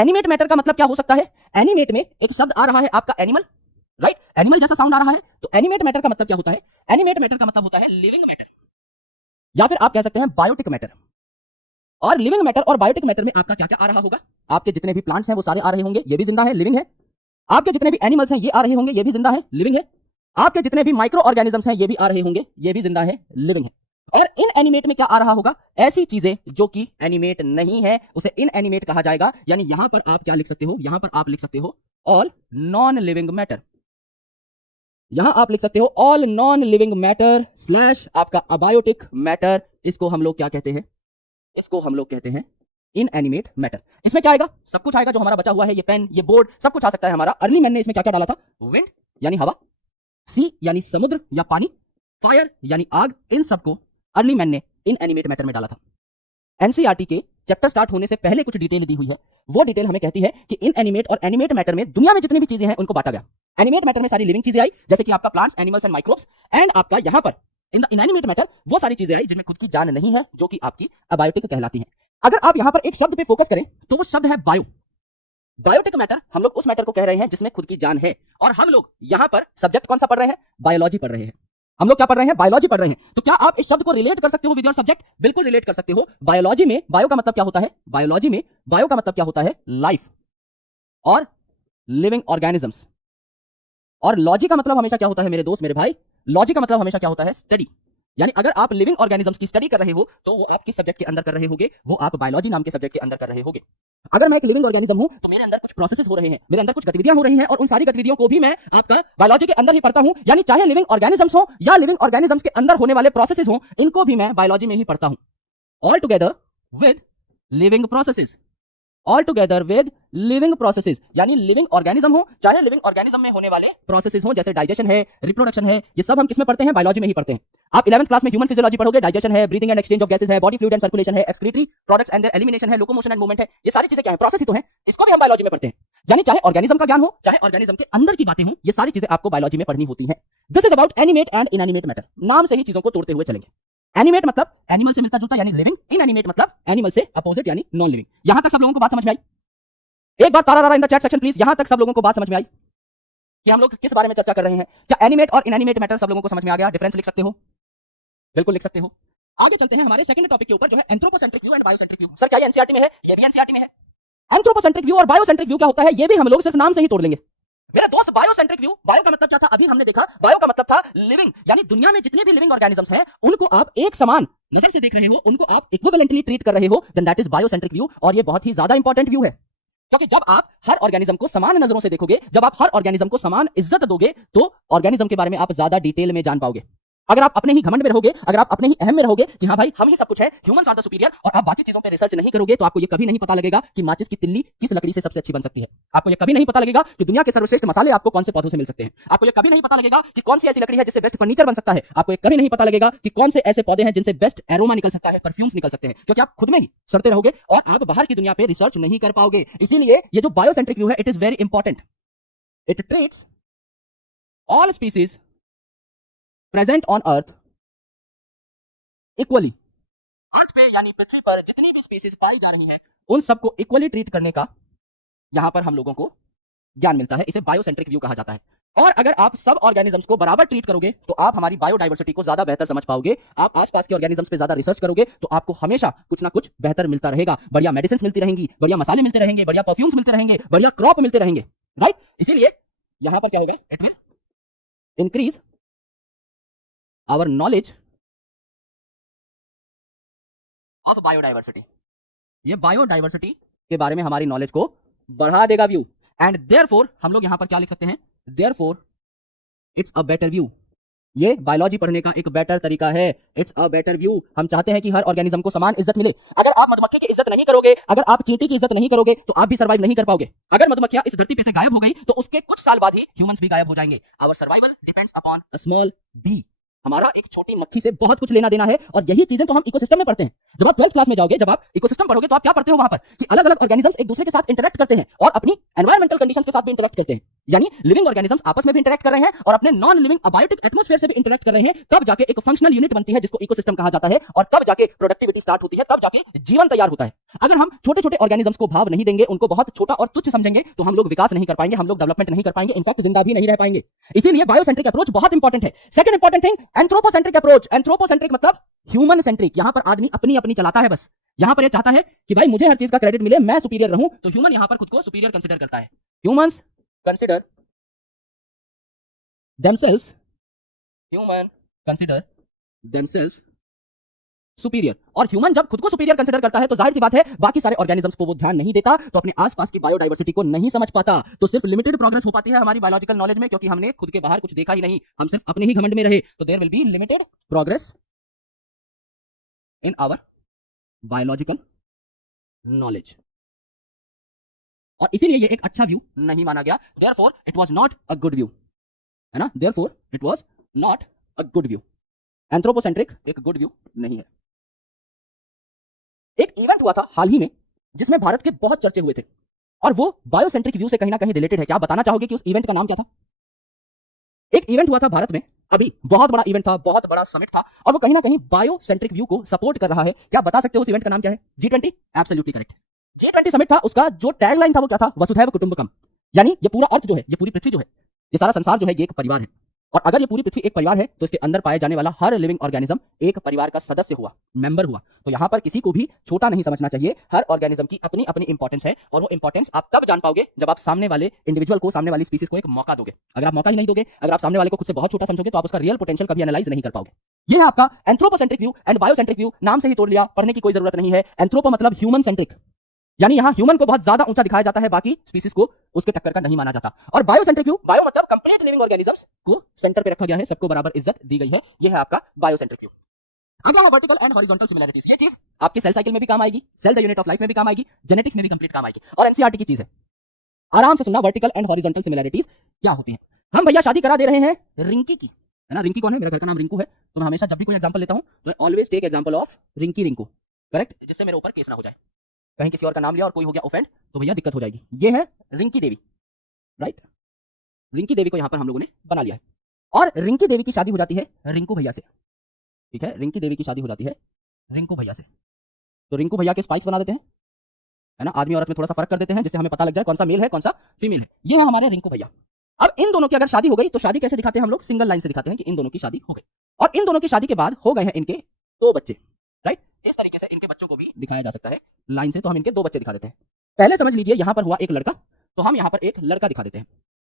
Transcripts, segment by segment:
Animate matter का मतलब क्या हो सकता है? एनिमेट में एक शब्द आ रहा है आपका एनिमल, राइट? एनिमल जैसा साउंड आ रहा है, तो एनिमेट मैटर का मतलब क्या होता है? एनिमेट मैटर का मतलब होता है लिविंग मैटर, या फिर आप कह सकते हैं बायोटिक मैटर। और लिविंग मैटर और बायोटिक मैटर में आपका क्या क्या आ रहा होगा? आपके जितने भी प्लांट्स हैं वो सारे आ रहे होंगे, ये भी जिंदा है, लिविंग है। आपके जितने भी एनिमल्स हैं ये आ रहे होंगे, ये भी जिंदा है, लिविंग है। आपके जितने भी माइक्रो ऑर्गेनिजम्स हैं ये भी आ रहे होंगे, ये भी जिंदा है, लिविंग है। और इन एनिमेट में क्या आ रहा होगा? ऐसी चीजें जो कि एनिमेट नहीं है उसे इन एनिमेट कहा जाएगा। यानी यहां पर आप क्या लिख सकते हो? यहां पर आप लिख सकते हो ऑल नॉन लिविंग मैटर। यहां आप लिख सकते हो all non living matter slash आपका अबायोटिक मैटर। इसको हम लोग क्या कहते हैं? इसको हम लोग कहते हैं इनएनिमेट मैटर। इसमें क्या आएगा? सब कुछ आएगा जो हमारा बचा हुआ है, ये पेन, ये बोर्ड, सब कुछ आ सकता है हमारा। अर्ली मैन ने इसमें क्या क्या डाला था? विंड यानी हवा, सी यानी समुद्र या पानी, फायर यानी आग, इन सबको अर्ली मैन ने इनएनिमेट मैटर में डाला था। एनसीईआरटी के चैप्टर स्टार्ट होने से पहले कुछ डिटेल दी हुई है, वो डिटेल हमें कहती है कि इनएनिमेट और एनिमेट मैटर में दुनिया में जितनी भी चीजें हैं उनको बांटा गया। एनिमेट मैटर में सारी लिविंग चीजें आई, जैसे कि आपका plants, animals and microbes, and आपका यहां पर इन द इनएनिमेट मैटर वो सारी चीजें आई जिनमें खुद की जान नहीं है, जो कि आपकी अबायोटिक कहलाती हैं। अगर आप यहां पर एक शब्द पे फोकस करें तो वो शब्द है बायो। बायोटिक मैटर हम लोग उस मैटर को कह रहे हैं जिसमें खुद की जान है। और हम लोग यहां पर सब्जेक्ट कौन सा पढ़ रहे हैं? बायोलॉजी पढ़ रहे हैं। हम लोग क्या पढ़ रहे हैं? बायोलॉजी पढ़ रहे हैं। तो क्या आप इस शब्द को रिलेट कर सकते हो विद योर सब्जेक्ट? बिल्कुल रिलेट कर सकते हो। बायोलॉजी में बायो का मतलब क्या होता है? बायोलॉजी में बायो का मतलब क्या होता है? लाइफ और लिविंग ऑर्गेनिजम्स। और लॉजी का मतलब हमेशा क्या होता है मेरे दोस्त, मेरे भाई? लॉजी का मतलब हमेशा क्या होता है? स्टडी। यानी अगर आप लिविंग ऑर्गेनिजम्स की स्टडी कर रहे हो तो वो आप किस सब्जेक्ट के अंदर कर रहे होगे? वो आप बायोलॉजी नाम के सब्जेक्ट के अंदर कर रहे होगे। अगर मैं एक लिविंग ऑर्गेनिज्म हूं तो मेरे अंदर कुछ प्रोसेसेस हो रहे हैं, मेरे अंदर कुछ गतिविधियां हो रही हैं, और उन सारी गतिविधियों को भी मैं आपका बायोलॉजी के अंदर ही पढ़ता हूं। यानी चाहे लिविंग ऑर्गेनिजम्स हो या लिविंग ऑर्गेनिजम्स के अंदर होने वाले प्रोसेसेस हो, इनको भी मैं बायोलॉजी में ही पढ़ता हूं। All together with living processes, all together with living processes. यानी लिविंग ऑर्गेनिज्म हो चाहे लिविंग ऑर्गेनिज्म में होने वाले प्रोसेसेस हो, जैसे डाइजेशन है, रिप्रोडक्शन है, ये सब हम किसमें पढ़ते हैं? बायोलॉजी में ही पढ़ते हैं। आप 11th क्लास में ह्यूमन फिजियोलॉजी पढ़ोगे, डाइजेशन है, breathing and exchange of gases है, बॉडी फ्लूइड एंड सर्कुलेशन है, excretory products and there elimination है, लोकोमोशन एंड मूवमेंट है। ये सारी चीजें क्या है? प्रोसेस ही तो है। इसको भी हम बायोलॉजी में पढ़ते हैं। यानी चाहे ऑर्गेनिज्म का ज्ञान हो चाहे ऑर्गेनिज्म के अंदर की बातें हो, ये सारी चीजें आपको बायोलॉजी में पढ़नी होती हैं। This is about animate and inanimate matter. नाम से ही चीजों को तोड़ते हुए चलेंगे। एनिमेट मतलब एनिमल से मिलता जुलता यानी लिविंग, इनएनिमेट मतलब एनिमल से अपोजिट यानी नॉन लिविंग। यहां तक सब लोगों को बात समझ में आई? एक बार तारा in the chat section please. यहां तक सब लोगों को बात समझ में आई कि हम लोग किस बारे में चर्चा कर रहे हैं? क्या एनिमेट और इनएनिमेट मैटर सब लोगों को समझ में आ गया? डिफरेंस लिख सकते हो? बिल्कुल लिख सकते हो। आगे चलते हैं हमारे सेकंड टॉपिक के ऊपर, जो है anthropocentric view and biocentric view. Sir क्या ये एनसीईआरटी में है? ये भी एनसीईआरटी में है। एंथ्रोपोसेंट्रिक व्यू और बायोसेंट्रिक व्यू क्या होता है ये भी हम लोग सिर्फ नाम से ही तोड़ लेंगे मेरे दोस्त। बायोसेंट्रिक व्यू, बायो का मतलब क्या था? अभी हमने देखा, बायो का मतलब था लिविंग। यानी दुनिया में जितने भी लिविंग ऑर्गेनिजम्स हैं उनको आप एक समान नजर से देख रहे हो, उनको आप इक्विवेलेंटली ट्रीट कर रहे हो, then that is biocentric view. और ये बहुत ही ज्यादा इंपॉर्टेंट व्यू है, क्योंकि जब आप हर ऑर्गेनिज्म को समान नजरों से देखोगे, जब आप हर ऑर्गेनिज्म को समान इज्जत दोगे, तो ऑर्गेनिज्म के बारे में आप ज्यादा डिटेल में जान पाओगे। अगर आप अपने ही घमंड में रहोगे, अगर आप अपने ही अहम में रहोगे कि हाँ भाई हम ही सब कुछ है, ह्यूमंस आर द सुपीरियर, और आप बाकी चीजों पे रिसर्च नहीं करोगे, तो आपको ये कभी नहीं पता लगेगा कि माचिस की तिल्ली किस लकड़ी से सबसे अच्छी बन सकती है। आपको ये कभी नहीं पता लगेगा कि दुनिया के सर्वश्रेष्ठ मसाले आपको कौन से पौधों से मिल सकते हैं। आपको ये कभी नहीं पता लगेगा कि कौन सी ऐसी लकड़ी है जिससे बेस्ट फर्नीचर बन सकता है। आपको ये कभी नहीं पता लगेगा कि कौन से ऐसे पौधे हैं जिनसे बेस्ट एरोमा निकल सकता है, परफ्यूम्स निकल सकते हैं, क्योंकि आप खुद में ही सड़ते रहोगे और आप बाहर की दुनिया पे रिसर्च नहीं कर पाओगे। इसीलिए ये जो बायोसेंट्रिक व्यू है, it is very important. It treats all species present on earth equally. Earth पे यानी पृथ्वी पर जितनी भी स्पीसीज पाई जा रही हैं उन सबको इक्वली ट्रीट करने का यहां पर हम लोगों को ज्ञान मिलता है। इसे बायोसेंट्रिक व्यू कहा जाता है। और अगर आप सब ऑर्गेनिजम्स को बराबर ट्रीट करोगे तो आप हमारी बायोडाइवर्सिटी को ज्यादा बेहतर समझ पाओगे। आप आसपास के ऑर्गेनिजम्स पे ज्यादा रिसर्च करोगे तो आपको हमेशा कुछ ना कुछ बेहतर मिलता रहेगा। बढ़िया मेडिसिन मिलती रहेंगी, बढ़िया मसाले मिलते रहेंगे, बढ़िया परफ्यूम्स मिलते रहेंगे, बढ़िया क्रॉप मिलते रहेंगे, राइट? इसीलिए यहां पर क्या होगा? It will increase our knowledge of biodiversity. ये बायोडाइवर्सिटी के बारे में हमारी नॉलेज को बढ़ा देगा व्यू। एंड देयरफॉर हम लोग यहां पर क्या लिख सकते हैं? Therefore it's a better view. ये बायोलॉजी पढ़ने का एक बेटर तरीका है। It's a better view. हम चाहते हैं कि हर ऑर्गेनिज्म को समान इज्जत मिले। अगर आप मधुमक्खी की इज्जत नहीं करोगे, अगर आप चींटी की इज्जत नहीं करोगे, तो आप भी सर्वाइव नहीं कर पाओगे। अगर मधुमक्खियां इस धरती पे से गायब हो गई तो उसके कुछ साल बाद ही ह्यूमंस भी गायब हो जाएंगे। Our survival depends upon a small bee. हमारा एक छोटी मक्खी से बहुत कुछ लेना देना है, और यही चीजें तो हम इकोसिस्टम में पढ़ते हैं। जब आप 12th क्लास में जाओगे, जब आप इकोसिस्टम पढ़ोगे, तो आप क्या पढ़ते हो वहां पर? कि अलग अलग ऑर्गेनिजम्स एक दूसरे के साथ इंटरेक्ट करते हैं और अपनी एनवायरमेंटल कंडीशंस के साथ भी इंटरेक्ट करते हैं। यानी लिविंग ऑर्गेनिजम्स आपस में भी इंटरेक्ट कर रहे हैं और अपने नॉन लिविंग अबायोटिक एटमॉस्फेयर से भी इंटरेक्ट कर रहे हैं, तब जाके एक फंक्शनल यूनिट बनती है जिसको इकोसिस्टम कहा जाता है, और तब जाके प्रोडक्टिविटी स्टार्ट होती है, तब जाके जीवन तैयार होता है। अगर हम छोटे छोटे ऑर्गेनिजम्स को भाव नहीं देंगे, उनको बहुत छोटा और तुच्छ समझेंगे, तो हम लोग विकास नहीं कर पाएंगे, हम लोग डेवलपमेंट नहीं कर पाएंगे, इनफैक्ट जिंदा भी नहीं रह पाएंगे। इसीलिए बायोसेंट्रिक अप्रोच बहुत इंपॉर्टेंट है। Second important thing, anthropocentric approach. Anthropocentric मतलब ह्यूमन सेंट्रिक। यहां पर आदमी अपनी अपनी चलाता है, बस यहां पर ये चाहता है कि भाई मुझे हर चीज का क्रेडिट मिले, मैं सुपीरियर रहूं, तो ह्यूमन यहां पर खुद को सुपीरियर कंसीडर करता है। Humans consider themselves, human consider themselves superior। और ह्यूमन जब खुद को सुपीरियर कंसीडर करता है तो जाहिर सी बात है बाकी सारे ऑर्गेनिजम्स को वो ध्यान नहीं देता, तो अपने आसपास की बायोडायवर्सिटी को नहीं समझ पाता, तो सिर्फ लिमिटेड प्रोग्रेस हो पाती है हमारी बायोलॉजिकल नॉलेज में, क्योंकि हमने खुद के बाहर कुछ देखा ही नहीं, हम सिर्फ अपने ही घमंड में रहे, तो there will be limited progress in our biological knowledge. और इसीलिए ये एक अच्छा व्यू नहीं माना गया, therefore it was not a good view, है ना, therefore it was not a good view. Anthropocentric एक गुड व्यू नहीं है। एक इवेंट हुआ था हाल ही में जिसमें भारत के बहुत चर्चे हुए थे, और वो बायोसेंट्रिक व्यू से कहीं ना कहीं रिलेटेड है। क्या आप बताना चाहोगे कि उस इवेंट का नाम क्या था? एक इवेंट हुआ था भारत में अभी, बहुत बड़ा इवेंट था, बहुत बड़ा समिट था, और वो कहीं ना कहीं बायोसेंट्रिक व्यू को सपोर्ट कर रहा है। क्या आप बता सकते हो उस इवेंट का नाम क्या है? G20? Absolutely correct. G20 summit था, उसका जो टैगलाइन था वो क्या था? वसुधैव कुटुंबकम। यानी ये पूरा अर्थ जो है, ये पूरी पृथ्वी जो है, ये सारा संसार जो है, ये एक परिवार है, और अगर ये पूरी पृथ्वी एक परिवार है तो इसके अंदर पाए जाने वाला हर लिविंग ऑर्गेनिज्म एक परिवार का सदस्य हुआ, मेंबर हुआ। तो यहां पर किसी को भी छोटा नहीं समझना चाहिए। हर ऑर्गेनिज्म की अपनी अपनी इंपॉर्टेंस है, और वो इंपॉर्टेंस आप तब जान पाओगे जब आप सामने वाले इंडिविजुअल को, सामने वाली स्पीसीज को एक मौका दोगे। अगर आप मौका ही नहीं दोगे, अगर आप सामने वाले को खुद से बहुत छोटा समझोगे, तो आप उसका रियल पोटेंशियल कभी एनालाइज नहीं कर पाओगे। ये है आपका anthropocentric view and biocentric view. नाम से ही तोड़ लिया, पढ़ने की कोई जरूरत नहीं है। एंथ्रोपो मतलब ह्यूमन सेंट्रिक, यानी यहां ह्यूमन को बहुत ज्यादा ऊंचा दिखाया जाता है, बाकी स्पीसीज को उसके टक्कर का नहीं माना जाता। और बायोसेंट्रिक व्यू, बायो मतलब कंप्लीट लिविंग ऑर्गेनिजम्स को सेंटर पे रखा गया है, सबको बराबर इज्जत दी गई है। ये है आपका बायोसेंट्रिक व्यू। अगला है वर्टिकल एंड हॉरिजॉन्टल सिमिलैरिटीज। ये चीज आपके सेल साइकिल में भी काम आएगी, cell the unit of life में भी काम आएगी, जेनेटिक्स में भी कंप्लीट काम आएगी, और एनसीईआरटी की चीज है। आराम से सुनना, वर्टिकल एंड हॉरिजॉन्टल सिमिलैरिटीज क्या होती है। हम भैया शादी करा दे रहे हैं रिंकी की, है ना। रिंकी कौन है? मेरा घर का नाम रिंकू है, तो मैं हमेशा जब भी कोई एग्जांपल लेता हूं तो always take example of Rinki Rinku, correct, जिससे मेरे ऊपर केस ना हो जाए। कहीं किसी और का नाम लिया और कोई हो गया ऑफेंड तो भैया दिक्कत हो जाएगी। ये है रिंकी देवी, राइट। रिंकी देवी को यहां पर हम लोगों ने बना लिया है, और रिंकी देवी की शादी हो जाती है रिंकू भैया से, ठीक है। रिंकी देवी की शादी हो जाती है रिंकू भैया से, तो रिंकू भैया के स्पाइक्स बना देते हैं, है ना। आदमी औरत में थोड़ा सा फर्क कर देते हैं, जिससे हमें पता लग जाए कौन सा मेल है कौन सा फीमेल है। ये है हमारे रिंकू भैया। अब इन दोनों की अगर शादी हो गई तो शादी कैसे दिखाते हैं हम लोग? सिंगल लाइन से दिखाते हैं कि इन दोनों की शादी हो गई, और इन दोनों की शादी के बाद हो गए हैं इनके 2 बच्चे, राइट। इस तरीके से इनके बच्चों को भी दिखाया जा सकता है लाइन से, तो हम इनके 2 बच्चे दिखा देते हैं। पहले समझ लीजिए यहां पर हुआ एक लड़का, तो हम यहां पर एक लड़का दिखा देते हैं,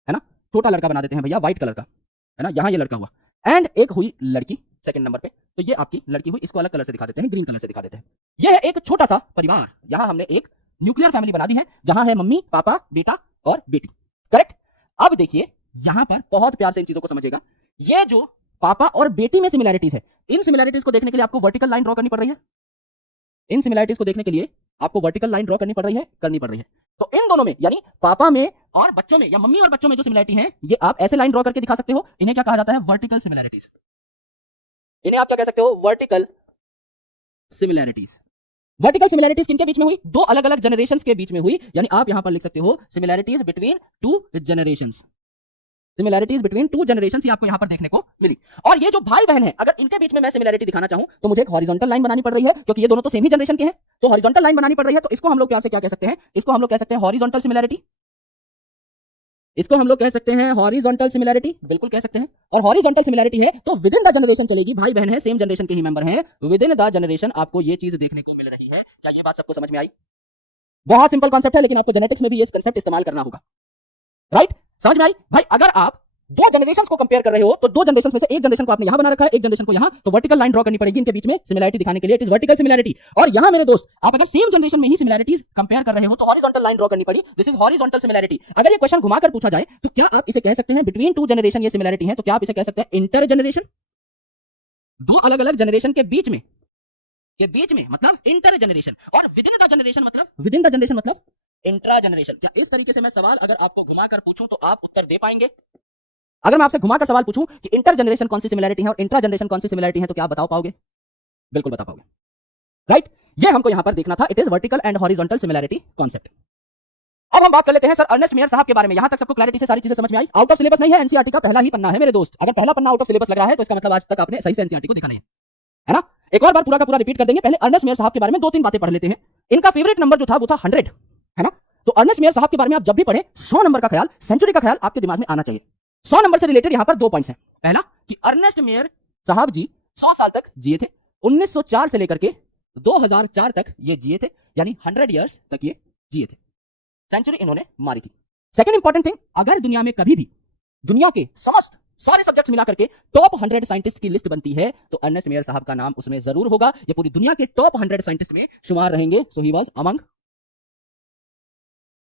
है ना। छोटा लड़का बना देते हैं भैया, व्हाइट कलर का, है ना। यहां ये लड़का हुआ, एंड एक हुई लड़की सेकंड नंबर पे, तो ये आपकी लड़की हुई, इसको अलग कलर से दिखा देते हैं, ग्रीन कलर से दिखा देते हैं। ये है एक छोटा सा परिवार। यहां हमने एक न्यूक्लियर फैमिली बना दी है, जहां है मम्मी पापा बेटा और बेटी, करेक्ट। अब देखिए यहां पर बहुत प्यार से इन चीजों को समझिएगा। ये जो पापा और बेटी में सिमिलैरिटीज है, इन सिमिलैरिटीज को देखने के लिए आपको वर्टिकल लाइन ड्रॉ करनी पड़ रही है। इन सिमिलैरिटीज को देखने के लिए आपको वर्टिकल लाइन ड्रॉ करनी पड़ रही है। तो इन दोनों में, यानी पापा में और बच्चों में, या मम्मी और बच्चों में जो सिमिलैरिटी है, ये आप ऐसे लाइन ड्रॉ करके दिखा सकते हो। इन्हें क्या कहा जाता है? Vertical similarities. इन्हें आप क्या कह सकते हो? Vertical similarities. वर्टिकल सिमिलैरिटीज किनके बीच में हुई? 2 अलग अलग जनरेशंस के बीच में हुई, यानी आप यहां पर लिख सकते हो similarities between 2 generations. Similarities between 2 generations ही आपको यहां पर देखने को मिली। और ये जो भाई बहन है, अगर इनके बीच में मैं सिमिलैरिटी दिखाना चाहूं तो मुझे एक हॉरिजॉन्टल लाइन बनानी पड़ रही है, क्योंकि ये दोनों तो सेम ही जनरेशन के हैं, तो हॉरिजॉन्टल लाइन बनानी पड़ रही है। तो इसको हम लोग प्यार से क्या कह सकते हैं? इसको हम लोग कह सकते हैं हॉरिजॉन्टल सिमिलैरिटी। इसको हम लोग कह सकते हैं हॉरिजॉन्टल सिमिलैरिटी, बिल्कुल कह सकते हैं। और हॉरिजॉन्टल सिमिलैरिटी है तो विद इन द जनरेशन चलेगी, भाई बहन है, सेम जनरेशन के ही मेंबर हैं, विद इन द जनरेशन आपको ये चीज देखने को मिल रही है। क्या ये बात सबको समझ में आई? बहुत सिंपल कॉन्सेप्ट है, लेकिन आपको जेनेटिक्स में भी ये कंसेप्ट इस्तेमाल करना होगा, राइट। समझ में आई भाई? अगर आप 2 जनरेशंस को कंपेयर कर रहे हो, तो 2 जनरेशंस में से एक जनरेशन को आपने यहां बना रखा है, एक जनरेशन को यहां, तो वर्टिकल लाइन ड्रॉ करनी पड़ेगी इनके बीच में सिमिलैरिटी दिखाने के लिए। It is vertical similarity. और यहां मेरे दोस्त, आप अगर सेम जनरेशन में ही सिमिलैरिटीज कंपेयर कर रहे हो तो हॉरिजॉन्टल लाइन ड्रॉ करनी पड़ी। This is horizontal similarity. अगर ये क्वेश्चन घुमाकर पूछा जाए तो क्या आप इसे कह सकते हैं बिटवीन 2 जनरेशन ये सिमिलैरिटी है, तो क्या आप इसे कह सकते हैं इंटर जनरेशन? 2 अलग अलग जनरेशन के बीच में, ये बीच में मतलब इंटर जनरेशन, और विद इन द जनरेशन मतलब, विद इन द जनरेशन मतलब इंट्रा जनरेशन। क्या इस तरीके से मैं सवाल अगर आपको घुमाकर पूछूं तो आप उत्तर दे पाएंगे? अगर मैं आपसे घुमाकर सवाल पूछूं कि इंटर जनरेशन कौन सी सिमिलैरिटी है और इंट्रा जनरेशन कौन सी सिमिलैरिटी है, तो क्या आप बता पाओगे? बिल्कुल बता पाओगे, राइट। ये हमको यहां पर देखना था। It is vertical and horizontal similarity concept. अब हम बात कर लेते हैं सर अर्नेस्ट मेयर साहब के बारे में। यहां तक सबको क्लैरिटी से सारी चीजें समझ में आई? आउट ऑफ सिलेबस नहीं है, एनसीईआरटी का पहला ही पन्ना है मेरे दोस्त। अगर पहला पन्ना आउट ऑफ सिलेबस लग रहा है तो इसका मतलब आज तक आपने सही से एनसीईआरटी को देखा नहीं है ना? एक और बार पूरा का पूरा रिपीट कर देंगे। पहले अर्नेस्ट मेयर साहब के बारे में 2-3 बातें पढ़ लेते हैं। इनका फेवरेट नंबर जो था वो था 100, है ना? तो अर्नेस्ट मेयर साहब के बारे में आप जब भी पढ़े 100 नंबर का ख्याल, सेंचुरी का ख्याल आपके दिमाग में आना चाहिए। 100 नंबर से रिलेटेड यहां पर 2 पॉइंट्स हैं। पहला कि अर्नेस्ट मेयर साहब जी 100 साल तक जिए थे। 1904 से लेकर के 2004 तक ये जिए थे, यानी 100 ईयर्स तक ये जिए थे। सेंचुरी इन्होंने मारी थी। सेकंड इंपॉर्टेंट थिंग, अगर दुनिया में कभी भी दुनिया के समस्त सारे सब्जेक्ट्स मिला करके टॉप 100 साइंटिस्ट की लिस्ट बनती है तो अर्नेस्ट मेयर साहब का नाम उसमें जरूर होगा। ये पूरी दुनिया के टॉप 100 साइंटिस्ट में शुमार रहेंगे। So he was among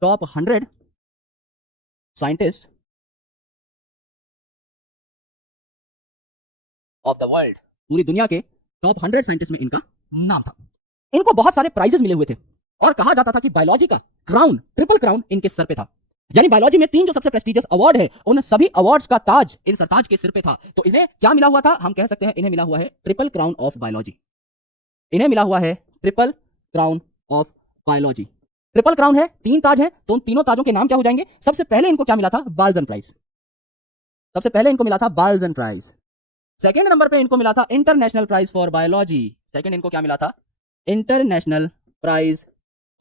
top 100 scientist of the world. पूरी दुनिया के टॉप 100 साइंटिस्ट में इनका नाम था। इनको बहुत सारे प्राइजेस मिले हुए थे और कहा जाता था कि बायोलॉजी का क्राउन, ट्रिपल क्राउन इनके सर पे था। यानी बायोलॉजी में 3 जो सबसे प्रेस्टिजियस अवार्ड है उन सभी अवार्ड्स का ताज इन सरताज के सिर पे था। तो इन्हें क्या मिला हुआ था? हम कह सकते हैं इन्हें मिला हुआ है ट्रिपल क्राउन ऑफ बायोलॉजी। इन्हें मिला हुआ है triple crown of biology. Triple crown है, 3 ताज है, तो उन तीनों ताजों के नाम क्या हो जाएंगे? सबसे पहले इनको क्या मिला था? बाल्जन प्राइज। सबसे पहले इनको मिला था बाल्जन प्राइज। सेकेंड नंबर पे इनको मिला था international prize for biology. Second इनको क्या मिला था? International prize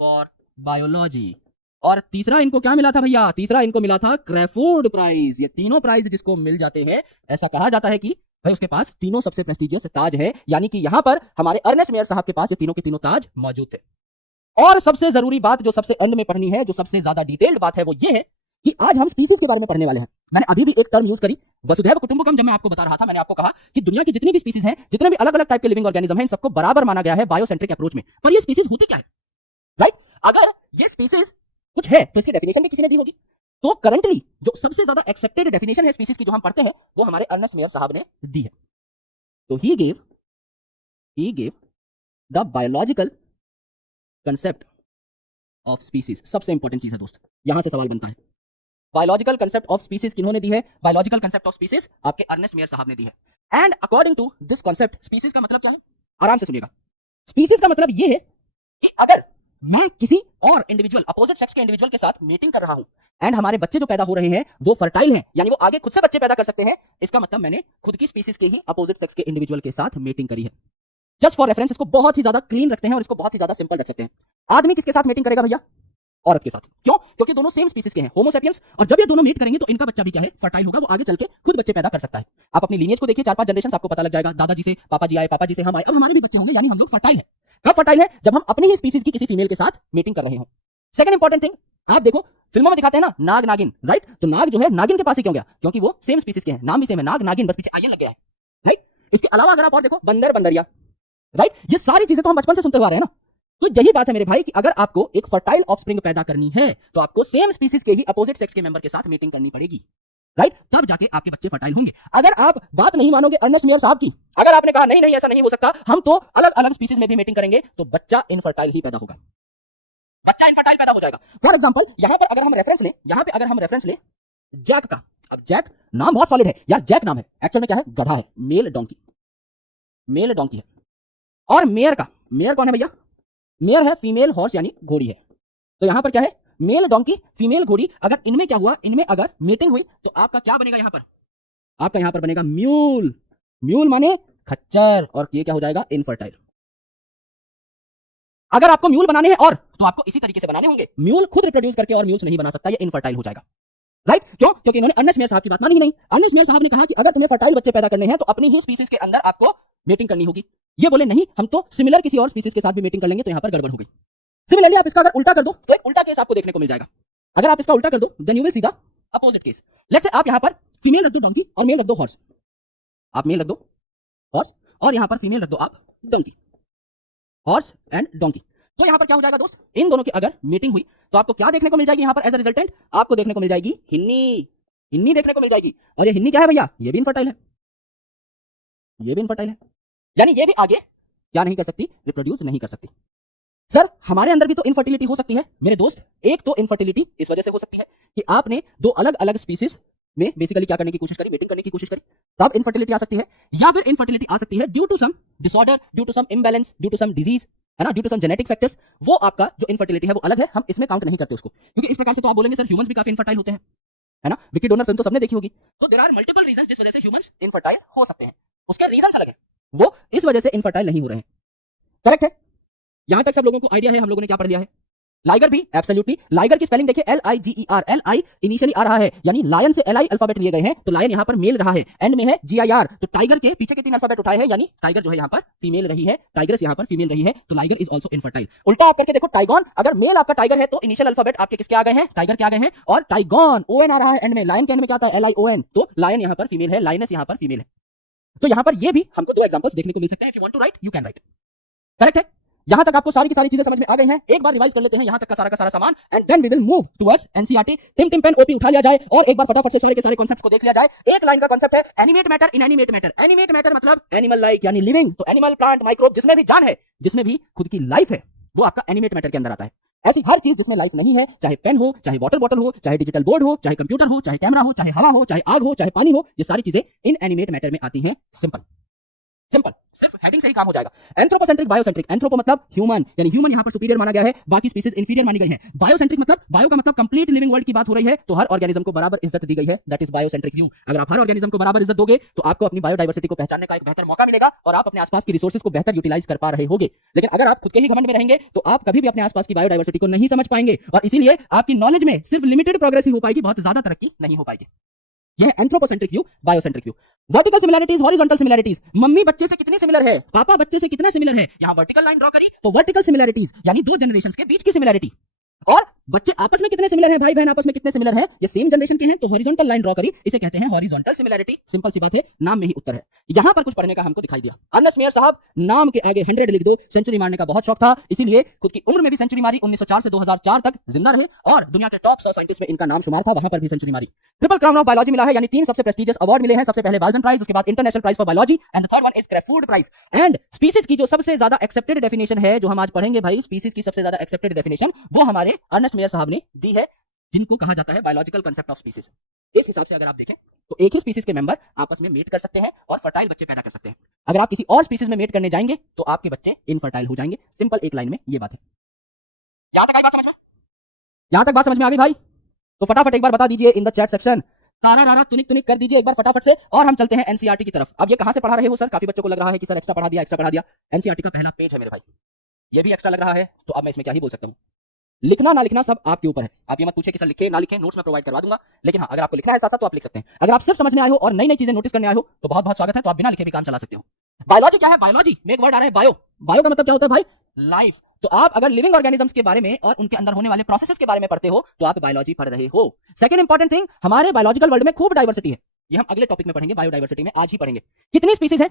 for biology. और तीसरा इनको क्या मिला था भैया? तीसरा इनको मिला था क्रैफोर्ड प्राइज। ये तीनों प्राइज जिसको मिल जाते हैं, ऐसा कहा जाता है कि भाई उसके पास तीनों सबसे प्रेस्टिजियस ताज है। यानी कि यहां पर हमारे अर्नेस्ट मेयर साहब के पास ये तीनों के तीनों ताज मौजूद थे। और सबसे जरूरी बात जो सबसे एंड में पढ़नी है, जो सबसे ज्यादा डिटेल्ड बात है, वो ये है कि आज हम स्पीसीज के बारे में पढ़ने वाले हैं। मैंने अभी भी एक टर्म यूज करी, वसुधैव कुटुंबकम। जब मैं आपको बता रहा था, मैंने आपको कहा कि दुनिया की जितनी भी स्पीसीज हैं, जितने भी अलग अलग टाइप के लिविंग ऑर्गेनिज्म हैं, इन सबको बराबर माना गया है बायोसेंट्रिक अप्रोच में। पर ये स्पीसीज होती क्या है, राइट? अगर ये स्पीसीज कुछ है तो इसकी डेफिनेशन भी किसी ने दी होगी। तो करंटली जो सबसे ज्यादा एक्सेप्टेड डेफिनेशन है स्पीसीज की जो हम पढ़ते हैं, वो हमारे अर्नेस्ट मेयर साहब ने दी है। तो he gave the biological concept of species. सबसे इंपॉर्टेंट चीज है दोस्त, यहां से सवाल बनता है। बायोलॉजिकल कंसेप्ट ऑफ स्पीसीज किन्होंने दी है? बायोलॉजिकल कंसेप्ट ऑफ स्पीसीज आपके अर्नेस्ट मेयर साहब ने दी है। And according to this concept, species का मतलब क्या है? आराम से सुनिएगा। स्पीसीज का मतलब ये है कि अगर मैं किसी और इंडिविजुअल, अपोजिट सेक्स के इंडिविजुअल के साथ मीटिंग कर रहा हूं एंड हमारे बच्चे जो पैदा हो रहे हैं वो फर्टाइल हैं, यानी वो आगे खुद से बच्चे पैदा कर सकते हैं, इसका मतलब मैंने खुद की स्पीसीज के ही अपोजिट सेक्स के इंडिविजुअल के साथ मीटिंग करी है। जस्ट फॉर रेफरेंस, इसको बहुत ही ज्यादा क्लीन रखते हैं और इसको बहुत ही ज्यादा सिंपल रख सकते हैं। आदमी किसके साथ मीटिंग करेगा भैया? औरत के साथ। क्यों? क्योंकि दोनों सेम स्पीसीज के हैं, होमो सेपियंस। और जब ये दोनों मीट करेंगे तो इनका बच्चा भी क्या है? फर्टाइल होगा, वो आगे चल के खुद बच्चे पैदा कर सकता है। आप अपनी लीनियज को देखिए, 4-5 जनरेशन आपको पता लग जाएगा। दादाजी से पापा जी आए, पापा जी से हम आए, अब हमारे भी बच्चे होंगे, यानी हम लोग फर्टाइल है। कब फर्टाइल है? जब हम अपनी ही स्पीसीज की किसी फीमेल के साथ मीटिंग कर रहे हो। सेकंड इंपॉर्टेंट थिंग, आप देखो फिल्मों में दिखाते हैं ना नाग नागिन, राइट? तो नाग जो है नागिन के पास ही क्यों गया? क्योंकि वो सेम स्पीसीज के हैं, नाम भी सेम है, नाग नागिन, बस पीछे आयन लग गया है, राइट? इसके अलावा अगर आप और देखो, बंदर बंदरिया, राइट? ये सारी चीजें तो हम बचपन से सुनते हुए आ रहे हैं ना। तो यही बात है मेरे भाई कि अगर आपको एक फर्टाइल ऑफस्प्रिंग पैदा करनी है तो आपको सेम स्पीसीज के ही अपोजिट सेक्स के मेंबर के साथ मीटिंग करनी पड़ेगी, राइट? तब जाके आपके बच्चे फर्टाइल होंगे। अगर आप बात नहीं मानोगे अर्नेस्ट मेयर साहब की, अगर आपने कहा नहीं नहीं ऐसा नहीं हो सकता, हम तो अलग अलग स्पीसीज में भी मीटिंग करेंगे, तो बच्चा इनफर्टाइल ही पैदा होगा, बच्चा इनफर्टाइल पैदा हो जाएगा। फॉर एग्जांपल यहां पर अगर हम रेफरेंस ले जैक का। अब जैक नाम बहुत सॉलिड है यार, जैक नाम है, एक्चुअल में क्या है? गधा है, मेल डोंकी है। और मेयर का, मेयर कौन है भैया? मेयर है फीमेल हॉर्स, यानी घोड़ी है। तो यहां पर क्या है? मेल डोंकी, फीमेल घोड़ी। अगर इनमें क्या हुआ? इनमें अगर मीटिंग हुई तो आपका क्या बनेगा यहां पर? आपका यहां पर बनेगा म्यूल। म्यूल माने खच्चर, और ये क्या हो जाएगा? इनफर्टाइल। अगर आपको म्यूल बनाने हैं और तो आपको इसी तरीके से बनाने होंगे। म्यूल खुद रिप्रोड्यूस करके और म्यूल्स नहीं बना सकता, ये इनफर्टाइल हो जाएगा, राइट? क्यों? क्योंकि इन्होंने अर्नेस्ट मेयर साहब की बात मानी ही नहीं। अर्नेस्ट मेयर साहब ने कहा कि अगर तुम्हें फर्टाइल बच्चे पैदा करने हैं तो अपनी ही स्पीसीज के अंदर आपको मीटिंग करनी होगी। ये बोले नहीं, हम तो सिमिलर किसी और स्पीसीज के साथ भी मीटिंग कर लेंगे, तो यहां पर गड़बड़ हो गई। सिमिलरली आप इसका अगर उल्टा कर दो तो एक उल्टा केस आपको देखने को मिल जाएगा। अगर आप इसका उल्टा कर दो then you will see the opposite case. Let's say आप यहां पर फीमेल रख दो डोंकी और मेल रख दो हॉर्स। आप मेल रख दो हॉर्स और यहां पर फीमेल रख दो आप डोंकी, हॉर्स एंड डोंकी। तो यहां पर क्या हो जाएगा दोस्त? इन दोनों की अगर मीटिंग हुई तो आपको क्या देखने को मिल जाएगी? यहां पर एज अ रिजल्टेंट आपको देखने को मिल जाएगी हिन्नी देखने को मिल जाएगी। और ये हिन्नी क्या है भैया? ये भी इनफर्टाइल है, यानी ये भी आगे क्या नहीं कर सकती? रिप्रोड्यूस नहीं कर सकती। सर हमारे अंदर भी तो इनफर्टिलिटी हो सकती है मेरे दोस्त। एक तो इनफर्टिलिटी इस वजह से हो सकती है कि आपने दो अलग अलग स्पीसीज में बेसिकली क्या करने की कोशिश करी? मीटिंग करने की कोशिश करी, तब इनफर्टिलिटी आ सकती है। या फिर इनफर्टिलिटी आ सकती है due to some disorder, due to some imbalance, due to some disease, है ना, due to some genetic factors, वो आपका जो इनफर्टिलिटी है वो अलग है, हम इसमें काउंट नहीं करते उसको, क्योंकि इस प्रकार से तो आप बोलेंगे सर ह्यूमंस भी काफी इनफर्टाइल होते हैं, है ना, विकी डोनर फिल्म तो सबने देखी होगी। तो देयर आर मल्टीपल रीजंस जिस वजह से ह्यूमंस इनफर्टाइल हो सकते हैं, उसके रीजंस अलग है, वो इस वजह से इनफर्टाइल नहीं हो रहे हैं। करेक्ट है, यहां तक सब लोगों को आइडिया है, हम लोगों ने क्या पढ़ लिया है। लाइगर भी एब्सोल्युटली, लाइगर की स्पेलिंग देखिए LIGER, LI इनिशियली आ रहा है, यानी लायन से LI अल्फाबेट लिए गए हैं, तो लायन यहां पर मेल रहा है, एंड में है GIR, तो टाइगर के पीछे के 3 अल्फाबेट उठाए हैं, यानी टाइगर जो है यहां पर फीमेल रही है, टाइग्रेस यहां पर फीमेल रही है, तो लाइगर इज आल्सो इनफर्टाइल। उल्टा आप करके देखो, टाइगॉन, अगर मेल आपका टाइगर है तो इनिशियल अल्फाबेट आपके किसके आ गए हैं, टाइगर के आ गए हैं, और टाइगॉन ON आ रहा है एंड में, लायन के एंड में क्या आता है LION, तो लायन यहां पर फीमेल है, लाइनस यहां पर फीमेल है। तो यहां पर ये भी हमको 2 एग्जांपल्स देखने को मिल सकते हैं, if you want to write you can write. Correct है, यहां तक आपको सारी की सारी चीजें समझ में आ गई हैं, एक बार रिवाइज कर लेते हैं यहां तक का सारा सामान, and then we will move towards NCERT. टिम पेन ओपी उठा लिया जाए और एक बार फटाफट से सारे के सारे कॉन्सेप्ट्स को देख लिया जाए। एक लाइन का कॉन्सेप्ट है animate matter in animate matter. Animate matter मतलब एनिमल लाइक, यानी लिविंग, तो एनिमल, प्लांट, माइक्रोब, जिसमें भी जान है, जिसमें भी खुद की लाइफ है, वो आपका एनिमेट मैटर के अंदर आता है। ऐसी हर चीज जिसमें लाइफ नहीं है, चाहे पेन हो, चाहे वाटर बॉटल हो, चाहे डिजिटल बोर्ड हो, चाहे कंप्यूटर हो, चाहे कैमरा हो, चाहे हवा हो, चाहे आग हो, चाहे पानी हो, ये सारी चीजें इन एनिमेट मैटर में आती हैं। सिंपल सिंपल, सिर्फ हेडिंग से ही काम हो जाएगा। Anthropocentric, biocentric. एंथ्रोपो मतलब ह्यूमन, यानी ह्यूमन यहां पर सुपीरियर माना गया है, बाकी स्पीसीज इंफीरियर मानी गई है। बायोसेंट्रिक मतलब, बायो का मतलब कंप्लीट लिविंग वर्ल्ड की बात हो रही है, तो हर ऑर्गेनिज्म को बराबर इज्जत दी गई है, दैट इज बायोसेंट्रिक व्यू। अगर आप हर ऑर्गेनिज्म को बराबर इज्जत दोगे तो आपको अपनी बायोडाइवर्सिटी को पहचानने का एक बेहतर मौका मिलेगा और आप अपने आसपास की रिसोर्सेज को बेहतर यूटिलाइज कर पा रहे होगे। लेकिन अगर आप खुद के ही घमंड में रहेंगे तो आप कभी भी अपने आसपास की बायोडाइवर्सिटी को नहीं समझ पाएंगे, और इसीलिए आपकी नॉलेज में सिर्फ लिमिटेड प्रोग्रेस ही हो पाएगी, बहुत ज्यादा तरक्की नहीं हो पाएगी। यह anthropocentric view, biocentric view. Vertical similarities, horizontal similarities. Mummy बच्चे से कितनी सिमिलर है, पापा बच्चे से कितने सिमिलर है, यहां वर्टिकल लाइन ड्रॉ करी तो वर्टिकल सिमिलैरिटीज, यानी 2 जनरेशंस के बीच की सिमिलैरिटी। और बच्चे आपस में कितने सिमिलर हैं, भाई बहन आपस में कितने सिमिलर हैं, ये सेम जनरेशन के हैं, तो हॉरिजॉन्टल लाइन ड्रॉ करी, इसे कहते हैं हॉरिजॉन्टल सिमिलैरिटी। सिंपल सी बात है, नाम में ही उत्तर है। यहां पर कुछ पढ़ने का हमको दिखाई दिया। अर्नेस्ट मेयर साहब, नाम के आगे 100 लिख दो, सेंचुरी मारने का बहुत शौक था, इसीलिए खुद की उम्र में भी सेंचुरी मारी, 1904 से 2004 तक जिंदा रहे, और दुनिया के टॉप 100 साइंटिस्ट में इनका नाम शुमार था, वहां पर भी सेंचुरी मारी। ट्रिपल क्राउन ऑफ बायोलॉजी मिला है, यानी 3 सबसे प्रेस्टिजियस अवार्ड मिले हैं, सबसे पहले बाल्जन प्राइज, उसके बाद international prize for biology, and the third one is Crafoord prize. And species की जो सबसे ज्यादा एक्सेप्टेड डेफिनेशन है, जो हम आज पढ़ेंगे भाई, स्पीसीज की सबसे ज्यादा एक्सेप्टेड डेफिनेशन वो हमारे अर्नेस्ट मेयर साहब ने दी है, जिनको कहा जाता है बायोलॉजिकल कांसेप्ट ऑफ स्पीसीज। इस हिसाब से अगर आप देखें तो एक ही स्पीसीज के मेंबर आपस में मेट कर सकते हैं और फर्टाइल बच्चे पैदा कर सकते हैं। अगर आप किसी और स्पीसीज में मेट करने जाएंगे तो आपके बच्चे इनफर्टाइल हो जाएंगे। सिंपल, एक लाइन में ये बात है। यहां तक आई बात समझ में? यहां तक बात समझ में आ गई भाई? तो फटाफट एक बार बता दीजिए इन द चैट सेक्शन, तारा रारा तुनिक तुनिक कर दीजिए एक बार फटाफट से, और हम चलते हैं एनसीईआरटी की तरफ। अब ये कहां से पढ़ा रहे हो सर? काफी बच्चों को लग रहा है कि सर एक्स्ट्रा पढ़ा दिया। एनसीईआरटी का पहला पेज है मेरे भाई, ये भी एक्स्ट्रा लग रहा है, तो अब मैं इसमें क्या ही बोल सकता हूं। लिखना ना लिखना सब आपके ऊपर है। आप ये मत पूछे कि सर लिखे ना लिखे, नोट्स में प्रोवाइड करवा दूंगा, लेकिन हाँ, अगर आपको लिखना है साथ साथ तो आप लिख सकते हैं। अगर आप सिर्फ समझने आए हो और नई नई चीजें नोटिस करने आए हो तो बहुत बहुत स्वागत है, तो आप बिना लिखे भी काम चला सकते हो। बायोलॉजी क्या है? बायोलॉजी में एक वर्ड आ रहा है बायो। बायो का मतलब क्या होता है भाई? लाइफ। तो आप अगर लिविंग ऑर्गेनिजम्स के बारे में और उनके अंदर होने वाले प्रोसेसेस के बारे में पढ़ते हो तो आप बायोलॉजी पढ़ रहे हो। सेकंड इंपॉर्टेंट थिंग, हमारे बायोलॉजिकल वर्ल्ड में खूब डाइवर्सिटी है, ये हम अगले टॉपिक में पढ़ेंगे, बायोडाइवर्सिटी में आज ही पढ़ेंगे। कितनी स्पीसीज है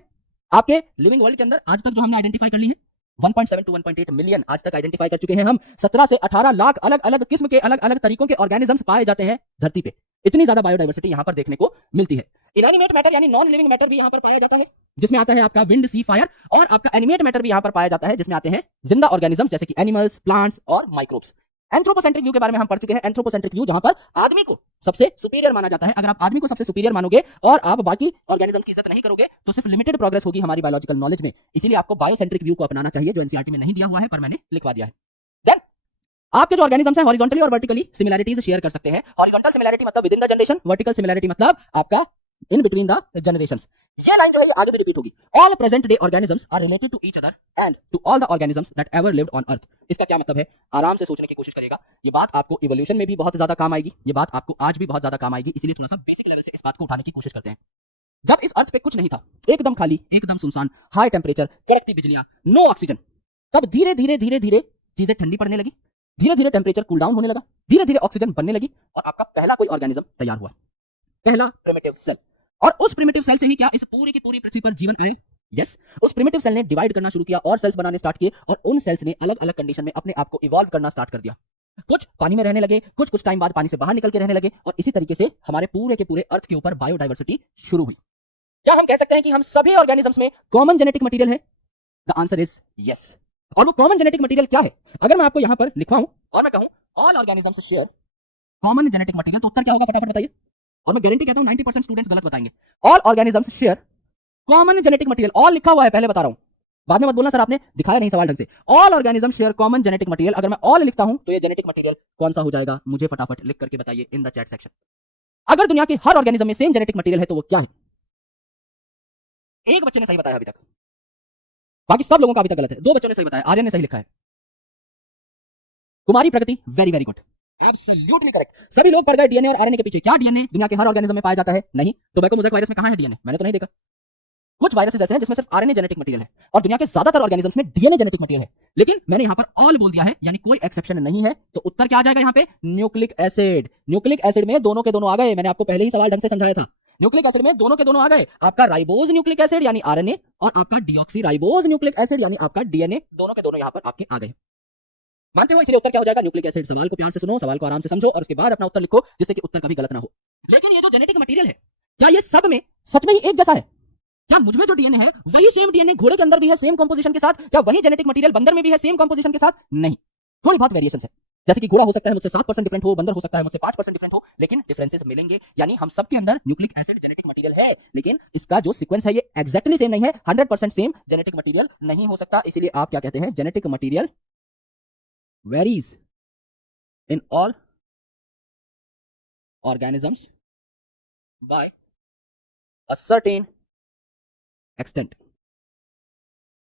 आपके लिविंग वर्ल्ड के अंदर आज तक जो हमने आइडेंटिफाई कर ली है? 1.7 to 1.8 मिलियन आज तक आइडेंटिफाई कर चुके हैं हम। 17 से 18 लाख अलग अलग किस्म के अलग अलग तरीकों के ऑर्गेनिजम्स पाए जाते हैं धरती पे। इतनी ज्यादा बायोडाइवर्सिटी यहां पर देखने को मिलती है। इनएनिमेट मैटर यानी नॉन लिविंग मैटर भी यहां पर पाया जाता है, जिसमें आता है आपका विंड, सी, फायर, और आपका एनिमेट मैटर भी यहां पर पाया जाता है, जिसमें आते हैं जिंदा ऑर्गेनिजम्स जैसे कि एनिमल्स, प्लांट्स और माइक्रोब्स। एंथ्रोपोसेंट्रिक व्यू के बारे में हम पढ़ चुके हैं। एंथ्रोपोसेंट्रिक व्यू जहां पर आदमी को सबसे सुपीरियर माना जाता है। अगर आप आदमी को सबसे सुपीरियर मानोगे और आप बाकी ऑर्गेनिज्म की इज्जत नहीं करोगे तो सिर्फ लिमिटेड प्रोग्रेस होगी हमारी बायोलॉजिकल नॉलेज में। इसीलिए आपको बायोसेंट्रिक व्यू को अपनाना चाहिए, जो एनसीईआरटी में नहीं दिया हुआ है पर मैंने लिखवा दिया है। देन आपके जो ऑर्गेनिजम्स हैं हॉरिजॉन्टली और वर्टिकली सिमिलैरिटीज शेयर कर सकते हैं। हॉरिजॉन्टल सिमिलैरिटी मतलब within the generation, vertical similarity मतलब आपका इन बिटवीन द जनरेशंस। ये लाइन जो है ये आगे भी रिपीट होगी। All present day organisms are related to each other and to all the organisms that ever lived on earth. इसका क्या मतलब है? आराम से सोचने की कोशिश करेगा, ये बात आपको इवोल्यूशन में भी बहुत ज्यादा काम आएगी, ये बात आपको आज भी बहुत ज्यादा काम आएगी, इसलिए थोड़ा सा बेसिक लेवल से इस बात को उठाने की कोशिश करते हैं। जब इस अर्थ पे कुछ नहीं था, एकदम खाली, एकदम सुनसान, हाई टेम्परेचर, कड़कती बिजलियां, नो ऑक्सीजन, तब धीरे धीरे धीरे धीरे चीजें ठंडी पड़ने लगी, धीरे धीरे टेम्परेचर कूल डाउन होने लगा, धीरे धीरे ऑक्सीजन बनने लगी और आपका पहला कोई ऑर्गेनिज्म तैयार हुआ, पहला प्रिमिटिव सेल। और उस प्रिमिटिव सेल से ही क्या इस पूरी की पूरी पृथ्वी पर जीवन आए? यस, उस प्रिमिटिव सेल ने डिवाइड करना शुरू किया और सेल्स बनाने स्टार्ट किए, और उन सेल्स ने अलग अलग कंडीशन में अपने आप को इवॉल्व करना स्टार्ट कर दिया। कुछ पानी में रहने लगे, कुछ टाइम बाद पानी से बाहर निकल के रहने लगे, और इसी तरीके से हमारे पूरे के पूरे अर्थ के ऊपर बायोडाइवर्सिटी शुरू हुई। क्या हम कह सकते हैं कि हम सभी ऑर्गेनिजम्स में कॉमन जेनेटिक मटेरियल है? The answer is yes. और वो कॉमन जेनेटिक मटेरियल क्या है? अगर मैं आपको यहां पर लिखवाऊं और मैं कहूं all organisms share common genetic material, तो उत्तर क्या होगा फटाफट बताइए? और मैं गारंटी कहता हूं 90% स्टूडेंट्स गलत बताएंगे। All organisms share common genetic material, all लिखा हुआ है, पहले बता रहा हूं, बाद में मत बोलना सर आपने दिखाया नहीं सवाल ढंग से। All organism share common genetic material, अगर मैं ऑल लिखता हूं तो ये जेनेटिक मटेरियल कौन सा हो जाएगा, मुझे फटाफट लिख करके बताइए इन द चैट सेक्शन। अगर दुनिया के हर ऑर्गेनिज्म में सेम जेनेटिक मटेरियल है तो वो क्या है? एक बच्चे ने सही बताया अभी तक, बाकी सब लोगों का अभी तक गलत है। 2 बच्चों ने सही बताया, आर्यन ने सही लिखा है। Kumari Pragati very very good, absolutely correct. सभी लोग पड़ गए डीएनए और आरएनए के पीछे। क्या डीएनए दुनिया के हर ऑर्गेनिज्म में पाया जाता है? नहीं। टोबैको मोज़ेक वायरस में कहां है डीएनए? मैंने तो नहीं देखा। कुछ वायरसेस ऐसे हैं जिसमें सिर्फ आरएनए जेनेटिक मटेरियल है और दुनिया के ज्यादातर ऑर्गेनिजम्स में डीएनए जेनेटिक मटेरियल है, लेकिन मैंने यहां पर ऑल बोल दिया है, यानी कोई एक्सेप्शन नहीं है। तो उत्तर क्या आ जाएगा यहां पे? Nucleic acid. न्यूक्लिक एसिड में दोनों के दोनों आ गए, मैंने आपको पहले ही सवाल ढंग से समझाया था। न्यूक्लिक एसिड में दोनों के दोनों आ गए, आपका राइबोज न्यूक्लिक एसिड यानी आरएनए और आपका डीऑक्सी राइबोज न्यूक्लिक एसिड यानी आपका डीएनए, दोनों के दोनों यहां पर आपके आ गए। मानते हो? इसलिए उत्तर क्या हो जाएगा? Nucleic acid. सवाल को प्यार से सुनो, सवाल को आराम से समझो और उसके बाद अपना उत्तर लिखो, जिससे कि उत्तर कभी गलत ना हो। लेकिन ये जो जेनेटिक मटेरियल है, क्या ये सब में सच में ही एक जैसा है? क्या मुझमें जो डीएनए है वही सेम डीएनए घोड़े के अंदर भी है सेम कंपोजिशन के साथ? क्या वही जेनेटिक मटेरियल बंदर में भी है सेम कंपोजिशन के साथ? नहीं, थोड़ी बहुत वेरिएशन है। जैसे कि घोड़ा हो सकता है मुझसे 7% डिफरेंट हो, बंदर हो सकता है मुझसे 5% डिफरेंट हो, लेकिन डिफरेंसेस मिलेंगे। यानी हम सबके अंदर न्यूक्लिक एसिड जेनेटिक मटेरियल है, लेकिन इसका जो सीक्वेंस है ये एक्जैक्टली सेम नहीं है। 100% सेम जेनेटिक मटेरियल नहीं हो सकता। इसीलिए आप क्या कहते हैं? Genetic material varies in all organisms by a certain extent।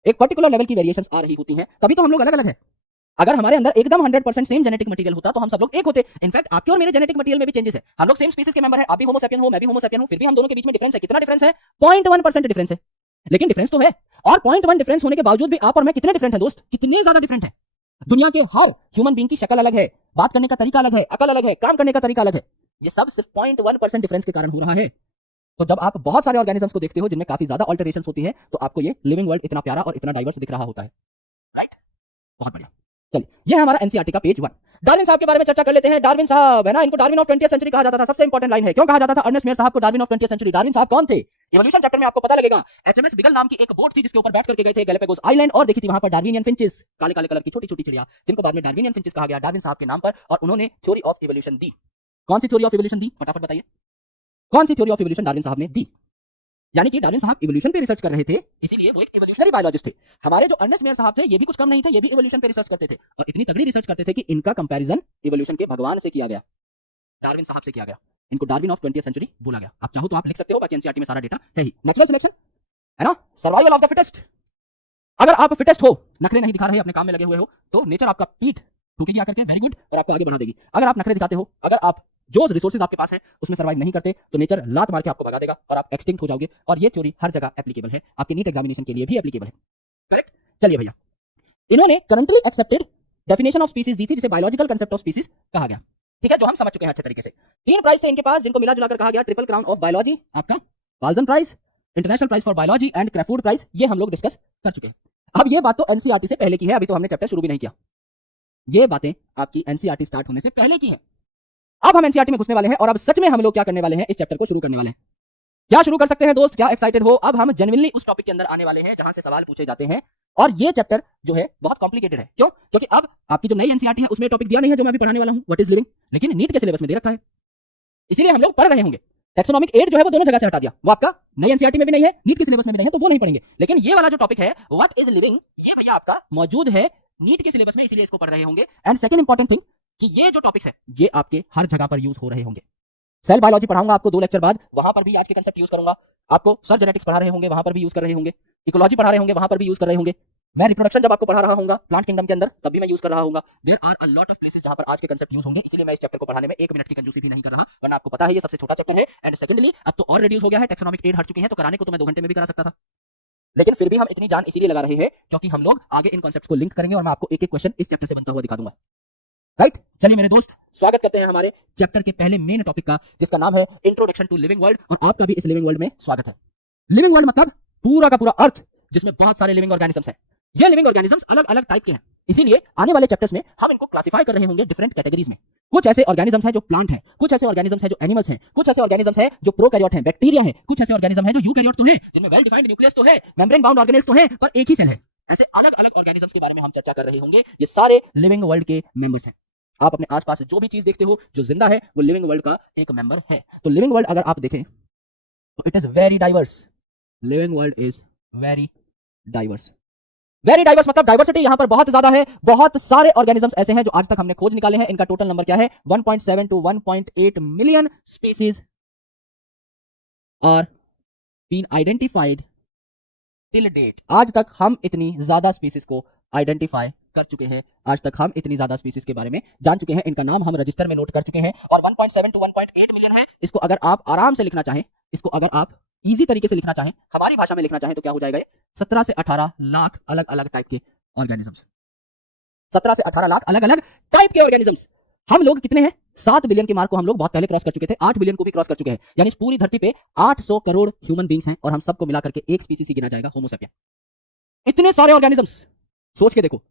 एक पर्टिकुलर लेवल की वेरिएशंस आ रही होती हैं, तभी तो हम लोग अलग अलग हैं। अगर हमारे अंदर एकदम 100% सेम जेनेटिक मटेरियल होता तो हम सब लोग एक होते। इनफैक्ट आपके और मेरे जेनेटिक मटेरियल में भी चेंजेस है। हम लोग सेम स्पीसीज के मेंबर हैं, आप भी होमो सैपियन हो, मैं भी होमो सैपियन हूं, फिर भी हम दोनों के बीच में डिफरेंस है। कितना डिफरेंस है? 0.1% डिफरेंस है, लेकिन डिफरेंस तो है। और 0.1 डिफरेंस होने के बावजूद भी आप और मैं कितने डिफरेंट हैं दोस्त? कितने ज्यादा डिफरेंट है। दुनिया के हर ह्यूमन बीइंग की शक्ल अलग है, बात करने का तरीका अलग है, अकल अलग है, काम करने का तरीका अलग है। ये सब सिर्फ 0.1% डिफरेंस के कारण हो रहा है। तो जब आप बहुत सारे ऑर्गेनिजम्स को देखते हो जिनमें काफी ज्यादा अल्टरेशंस होती है, तो आपको ये लिविंग वर्ल्ड इतना प्यारा और इतना डाइवर्स दिख रहा होता है। राइट, बहुत बढ़िया। चलिए, ये है हमारा एनसीईआरटी का पेज 1। डार्विन साहब के बारे में चर्चा कर लेते हैं। डार्विन साहब है ना, इनको डार्विन ऑफ 20th सेंचुरी कहा जाता था। सबसे इंपॉर्टेंट लाइन है, क्यों कहा जाता था अर्नेस्ट मेयर साहब को Darwin of 20th century? Darwin साहब कौन थे? इवोल्यूशन चैप्टर में आपको पता लगेगा। एचएमएस बिगल नाम की एक बोट थी जिसके ऊपर बैठ करके गए थे गैलापागोस आइलैंड और देखी थी वहां पर डार्विनियन फिंचेस, काले काले कलर की छोटी छोटी चिड़िया, जिनको बाद में डार्विनियन फिंचेस कहा गया डार्विन साहब के नाम पर, और उन्होंने थ्योरी ऑफ इवोल्यूशन दी। कौन सी थ्योरी ऑफ इवोल्यूशन दी? फटाफट बताइए, कौन सी थ्योरी ऑफ इवोल्यूशन डार्विन साहब ने दी? यानी कि डार्विन साहब इवोल्यूशन पे रिसर्च कर रहे थे, इसीलिए वो एक इवोल्यूशनरी बायोलॉजिस्ट थे। हमारे जो अर्नेस्ट मेयर साहब थे ये भी कुछ कम नहीं थे, ये भी इवोल्यूशन पे रिसर्च करते थे और इतनी तगड़ी रिसर्च करते थे कि इनका कंपैरिजन इवोल्यूशन के भगवान से किया गया, डार्विन साहब से किया गया। इनको डार्विन ऑफ 20th सेंचुरी बोला गया। आप चाहो तो आप लिख सकते हो, बाकी एनसीईआरटी में सारा डेटा है ही। नेचुरल सिलेक्शन है ना, सर्वाइवल ऑफ द फिटेस्ट। अगर आप फिटेस्ट हो, नखरे नहीं दिखा रहे, अपने काम में लगे हुए हो, तो नेचर आपका पीठ ठोकेगी आकर के, वेरी गुड, और आपको आगे बढ़ा देगी। अगर आप नखरे दिखाते हो, अगर आप जो रिसोर्सेज आपके पास है उसमें सर्वाइव नहीं करते, तो नेचर लात मार के आपको भगा देगा और आप एक्सटिंक्ट हो जाओगे। और ये थ्योरी हर जगह एप्लीकेबल है, आपके नीट एग्जामिनेशन के लिए भी एप्लीकेबल है। करेक्ट। चलिए भैया, इन्होंने currently accepted definition of species दी थी, जिसे बायोलॉजिकल कंसेप्ट ऑफ स्पीसीज कहा गया। ठीक है, जो हम समझ चुके हैं अच्छे तरीके से। 3 प्राइज थे इनके पास, जिनको मिला जुलाकर कहा गया ट्रिपल क्राउन ऑफ बायोलॉजी। आपका Balzan prize, international prize for biology and Crafoord prize, ये हम लोग डिस्कस कर चुके हैं। अब ये बात तो एनसीईआरटी से पहले की है, अभी तो हमने चैप्टर शुरू भी नहीं किया। ये बातें आपकी एनसीईआरटी स्टार्ट होने से पहले की है। अब हम एनसीईआरटी में घुसने वाले हैं और अब सच में हम लोग क्या करने वाले हैं, इस चैप्टर को शुरू करने वाले हैं। क्या शुरू कर सकते हैं दोस्त? क्या एक्साइटेड हो? अब हम जेन्युइनली उस टॉपिक के अंदर आने वाले हैं जहां से सवाल पूछे जाते हैं। और ये चैप्टर जो है बहुत कॉम्प्लिकेटेड है। क्यों? क्योंकि अब आपकी जो नई एनसीईआरटी है उसमें टॉपिक दिया नहीं है जो मैं अभी पढ़ाने वाला हूं, व्हाट इज लिविंग, लेकिन नीट के सिलेबस में दे रखा है। इसीलिए हम लोग पढ़ रहे होंगे। टैक्सोनॉमिक एड जो है वो दोनों जगह से हटा दिया, वो आपका नई एनसीईआरटी में भी नहीं है, नीट के सिलेबस में भी नहीं है, तो वो नहीं पढ़ेंगे। लेकिन ये वाला जो टॉपिक है व्हाट इज लिविंग, ये भैया आपका मौजूद है नीट के सिलेबस में, इसीलिए इसको पढ़ रहे होंगे। एंड सेकंड इंपॉर्टेंट थिंग कि ये जो टॉपिक है ये आपके हर जगह पर यूज हो रहे होंगे। सेल बायोलॉजी पढ़ाऊंगा आपको 2 लेक्चर बाद, वहां पर भी आज के कंसेप्ट यूज करूंगा। आपको सर जेनेटिक्स पढ़ा रहे होंगे, वहां पर भी यूज कर रहे होंगे। इकोलॉजी पढ़ा रहे होंगे, वहां पर भी यूज कर रहे होंगे। मैं रिप्रोडक्शन जब आपको पढ़ा रहा हूंगा प्लांट किंगडम के अंदर, तब भी मैं यूज कर रहा हूंगा। There are a lot of places जहां पर आज के कंसेप्ट यूज होंगे, इसलिए मैं इस चैप्टर को पढ़ाने में 1 मिनट की कंजूसी भी नहीं कर रहा, वरना आपको पता है ये सबसे छोटा चैप्टर है। एंड सेकंडली अब तो और रिड्यूस हो गया है, टैक्सोनॉमिक एड हट चुकी है, तो कराने को तो मैं 2 घंटे में भी करा सकता था, लेकिन फिर भी हम इतनी जान इसीलिए लगा रहे हैं क्योंकि हम लोग आगे इन कॉन्सेप्ट्स को लिंक करेंगे और मैं आपको एक एक क्वेश्चन इस चैप्टर से बनता हुआ दिखा दूंगा। राइट, चलिए मेरे दोस्त, स्वागत करते हैं हमारे चैप्टर के पहले मेन टॉपिक का, जिसका नाम है इंट्रोडक्शन टू लिविंग वर्ल्ड। और आपका भी इस लिविंग वर्ल्ड में स्वागत है। लिविंग वर्ल्ड मतलब पूरा का पूरा अर्थ, जिसमें बहुत सारे लिविंग ऑर्गेनिजम्स हैं। ये लिविंग ऑर्गेनिजम्स अलग अलग टाइप के हैं, इसीलिए आने वाले चैप्टर्स में हम इनको क्लासिफाई कर रहे होंगे डिफरेंट कैटेगरीज में। कुछ ऐसे ऑर्गेनिजम्स हैं जो प्लांट हैं, कुछ ऐसे ऑर्गेनिजम्स हैं जो एनिमल्स हैं, कुछ ऐसे ऑर्गेनिजम्स हैं जो प्रोकैरियोट हैं, बैक्टीरिया हैं, कुछ ऐसे ऑर्गेनिज्म हैं जो यूकैरियोट तो हैं, जिनमें वेल डिफाइंड न्यूक्लियस तो है, मेम्ब्रेन बाउंड ऑर्गेनेल्स तो हैं, पर एक ही सेल है। ऐसे अलग अलग ऑर्गेनिजम्स के बारे में हम चर्चा कर रहे होंगे। ये सारे लिविंग वर्ल्ड के मेंबर्स हैं। आप अपने आसपास जो भी चीज देखते हो जो जिंदा है वो लिविंग वर्ल्ड का एक मेंबर है। तो लिविंग वर्ल्ड अगर आप देखें तो it is very diverse. Living world is very diverse. Very diverse मतलब डाइवर्सिटी यहां पर बहुत ज्यादा है। बहुत सारे ऑर्गेनिजम्स ऐसे हैं जो आज तक हमने खोज निकाले हैं। इनका टोटल नंबर क्या है? 1.7 to 1.8 million species are been identified till date. आज तक हम इतनी ज्यादा स्पीसीज को आइडेंटिफाई कर चुके हैं। आज तक हम इतनी ज्यादा स्पीसीज के बारे में जान चुके हैं। इनका नाम हम रजिस्टर में नोट कर चुके हैं। और 1.7 to 1.8 मिलियन है। इसको अगर आप आराम से लिखना चाहें, इसको अगर आप इजी तरीके से लिखना चाहें, हमारी भाषा में लिखना चाहें, तो क्या हो जाएगा? 17 से 18 लाख अलग अलग टाइप के ऑर्गेनिजम्स। 17 से 18 लाख अलग अलग टाइप के ऑर्गेनिजम्स। हम लोग कितने हैं? 7 बिलियन के मार्क को हम लोग बहुत पहले क्रॉस कर चुके थे। 8 बिलियन को भी क्रॉस कर चुके हैं। यानी इस पूरी धरती पे 800 करोड़ ह्यूमन बींग्स हैं और हम सबको मिलाकर के एक स्पीसीज ही गिना जाएगा, होमो सेपियन। इतने सारे ऑर्गेनिजम्स सोच के देखो,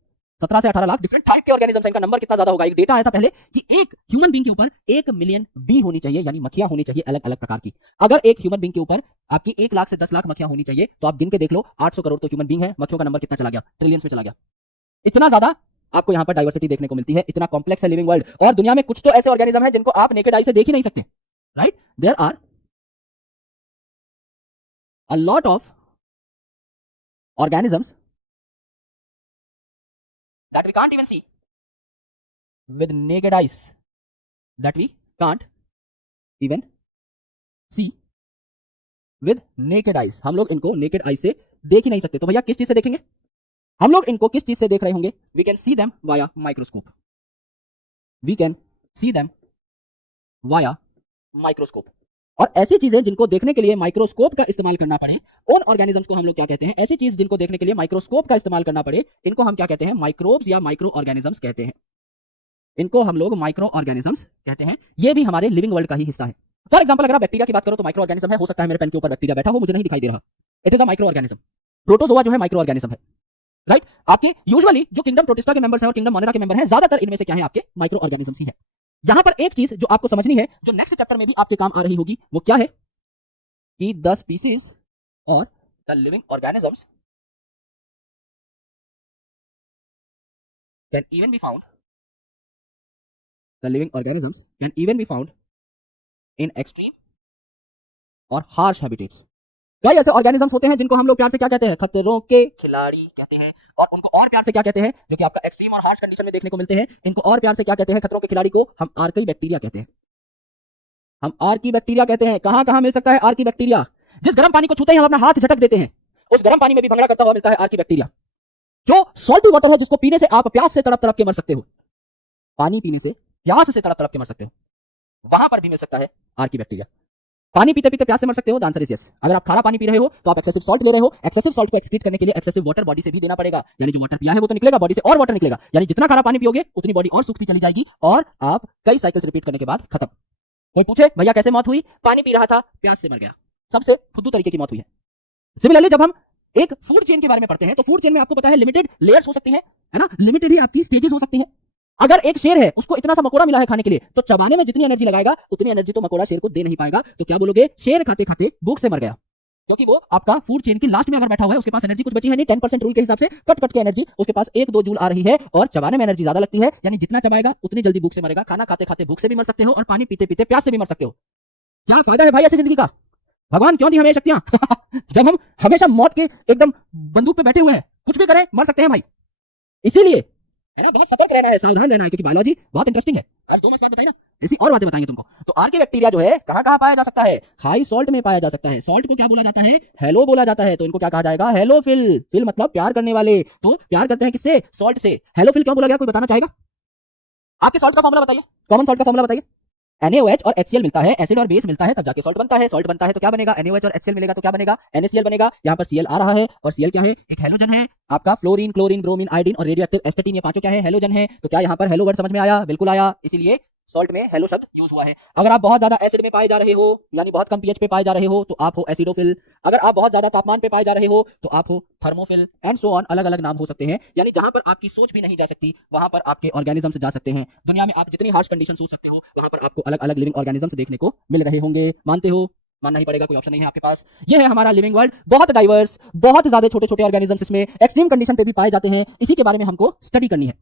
17 से 18 लाख डिफरेंट टाइप के ऑर्गेनिजम्स। इनका नंबर कितना ज्यादा होगा? एक डेटा आया था पहले कि एक ह्यूमन बीइंग के ऊपर 1 मिलियन बी होनी चाहिए, यानी मक्खियां होनी चाहिए अलग अलग प्रकार की। अगर एक ह्यूमन बीइंग के ऊपर आपकी 1 लाख से 10 लाख मक्खियां होनी चाहिए, तो आप गिन के देख लो 800 करोड़ तो ह्यूमन बीइंग है। मक्खियों का नंबर कितना चला गया? ट्रिलियंस में चला गया। इतना ज्यादा आपको यहां पर डाइवर्सिटी देखने को मिलती है। इतना कॉम्प्लेक्स है लिविंग वर्ल्ड। और दुनिया में कुछ तो ऐसे ऑर्गेनिज्म है जिनको आप नेकेड आई से देख ही नहीं सकते, right? There are a lot of organisms that we can't even see with naked eyes, that we can't even see with naked eyes। हम लोग इनको naked eyes से देख ही नहीं सकते। तो भैया किस चीज से देखेंगे? हम लोग इनको किस चीज से देख रहे होंगे? we can see them via microscope, we can see them via microscope। और ऐसी चीजें जिनको देखने के लिए माइक्रोस्कोप का इस्तेमाल करना पड़े, उन ऑर्गेनिजम्स को हम लोग क्या कहते हैं? ऐसी चीज जिनको देखने के लिए माइक्रोस्कोप का इस्तेमाल करना पड़े, इनको हम क्या कहते हैं? माइक्रोब्स या माइक्रो ऑर्गेनिजम्स कहते हैं। इनको हम लोग माइक्रो ऑर्गेनिजम्स कहते हैं। ये भी हमारे लिविंग वर्ल्ड का ही हिस्सा है। फॉर एग्जांपल अगर आप बैक्टीरिया की बात करो तो माइक्रो ऑर्गेनिज्म है। हो सकता है मेरे पेन के ऊपर बैक्टीरिया बैठा हो, मुझे नहीं दिखाई दे रहा, it is a micro organism. Protozoa जो है माइक्रो ऑर्गेनिज्म है, राइट? आपके यूजुअली जो किंगडम प्रोटिस्टा के मेंबर्स हैं और किंगडम मोनेरा के मेंबर हैं, ज्यादातर इनमें से क्या है? आपके माइक्रो ऑर्गेनिजम्स ही है। यहां पर एक चीज जो आपको समझनी है, जो नेक्स्ट चैप्टर में भी आपके काम आ रही होगी, वो क्या है? कि द स्पीसीज और the living organisms can even be found, the living organisms can even be found in extreme और harsh habitats। कई ऐसे ऑर्गेनिजम्स होते हैं जिनको हम लोग प्यार से क्या कहते हैं? खतरों के खिलाड़ी कहते हैं। और उनको और प्यार से क्या कहते हैं? जो कि आपका एक्सट्रीम और हार्श कंडीशन में देखने को मिलते हैं, इनको और प्यार से क्या कहते हैं? खतरों के खिलाड़ी को हम आर्की बैक्टीरिया कहते हैं। हम आर्की बैक्टीरिया कहते हैं। कहां कहां मिल सकता है आर्की बैक्टीरिया? जिस गर्म पानी को छूते ही हम अपना हाथ झटक देते हैं, उस गर्म पानी में भी भंगड़ा करता हुआ मिलता है आर्की बैक्टीरिया। जो सॉल्टी वाटर है, जिसको पीने से आप प्यास से तड़प तड़प के मर सकते हो, पानी पीने से प्यास से तड़प तड़प के मर सकते हो, वहां पर भी मिल सकता है आर्की बैक्टीरिया। पानी पीते पीते प्यास से मर सकते हो? The answer is yes. अगर आप खारा पानी पी रहे हो तो आप एक्सेसिव सॉल्ट ले रहे हो। एक्सेसिव सॉल्ट को एक्सक्रीट करने के लिए एक्सेसिव वाटर बॉडी से भी देना पड़ेगा। यानी जो वाटर पिया है वो तो निकलेगा, बॉडी से और वाटर निकलेगा। यानी जितना खारा पानी पियोगे उतनी बॉडी और सूखती चली जाएगी और आप कई साइकिल्स रिपीट करने के बाद खत्म। कोई पूछे भैया कैसे मौत हुई? पानी पी रहा था, प्यास से मर गया। सबसे फुद्दू तरीके की मौत हुई है। सिमिलरली जब हम एक फूड चेन के बारे में पढ़ते हैं तो फूड चेन में आपको पता है लिमिटेड लेयर्स हो सकती हैं, है ना? लिमिटेड ही आपकी स्टेजेस हो सकती हैं। अगर एक शेर है, उसको इतना सा मकोड़ा मिला है खाने के लिए, तो चबाने में जितनी एनर्जी लगाएगा उतनी एनर्जी तो मकोड़ा शेर को दे नहीं पाएगा। तो क्या बोलोगे? शेर खाते खाते भूख से मर गया, क्योंकि वो आपका फूड चेन की लास्ट में अगर बैठा हुआ है, उसके पास एनर्जी कुछ बची है नहीं। 10% रूल के हिसाब से कट कट के एनर्जी उसके पास 1-2 जूल आ रही है और चबाने में एनर्जी ज्यादा लगती है। यानी जितना चबाएगा उतनी जल्दी भूख से मरेगा। खाना खाते खाते भूख से भी मर सकते हो और पानी पीते पीते प्यास से भी मर सकते हो। क्या फायदा है भाई ऐसी जिंदगी का? भगवान क्यों दी हमें शक्तियां? जब हम हमेशा मौत के एकदम बंदूक पे बैठे हुए हैं, कुछ भी करें मर सकते हैं भाई। इसीलिए है ना, बहुत सतर्क रहना है, सावधान रहना है, क्योंकि बायोलॉजी बहुत इंटरेस्टिंग है। आज 2 बात बताई ना, ऐसी और बातें बताएंगे तुमको। तो आर्की बैक्टीरिया जो है कहां कहां पाया जा सकता है? हाई सॉल्ट में पाया जा सकता है। सॉल्ट को क्या बोला जाता है? हेलो बोला जाता है। तो इनको क्या कहा जाएगा? हेलोफिल। फिल मतलब प्यार करने वाले। तो प्यार करते हैं किससे? सॉल्ट से। हेलोफिल क्यों बोला गया? कोई बताना चाहेगा? आपके सॉल्ट का फॉर्मूला बताइए, कॉमन सॉल्ट का फॉर्मूला बताइए। NaOH और HCl मिलता है, एसिड और बेस मिलता है, तब जाके सॉल्ट बनता है। सॉल्ट बनता है तो क्या बनेगा? NaOH और HCl मिलेगा तो क्या बनेगा? NaCl बनेगा। यहाँ पर Cl आ रहा है और Cl क्या है? एक हेलोजन है आपका। फ्लोरीन, क्लोरीन, ब्रोमीन, आयोडीन और रेडियोएक्टिव एस्टेटिन, ये पांचों क्या है? हेलोजन है। तो क्या यहाँ पर हेलो वर्ड समझ में आया? बिल्कुल आया। इसीलिए सॉल्ट में हेलो शब्द यूज हुआ है। अगर आप बहुत ज्यादा एसिड में पाए जा रहे हो, यानी बहुत कम पीएच पे पाए जा रहे हो, तो आप हो एसिडोफिल। अगर आप बहुत ज्यादा तापमान पे पाए जा रहे हो तो आप हो थर्मोफिल, एंड सो ऑन। अलग अलग नाम हो सकते हैं। यानी जहां पर आपकी सोच भी नहीं जा सकती, वहां पर आपके ऑर्गेनिजम्स जा सकते हैं। दुनिया में आप जितनी हार्श कंडीशन सोच सकते हो, वहां पर आपको अलग अलग लिविंग ऑर्गेनिजम्स देखने को मिल रहे होंगे। मानते हो? मानना ही पड़ेगा, कोई ऑप्शन नहीं है आपके पास। ये है हमारा लिविंग वर्ल्ड, बहुत डाइवर्स, बहुत ज्यादा छोटे छोटे ऑर्गेनिजम्स इसमें एक्सट्रीम कंडीशन पे भी पाए जाते हैं। इसी के बारे में हमको स्टडी करनी है।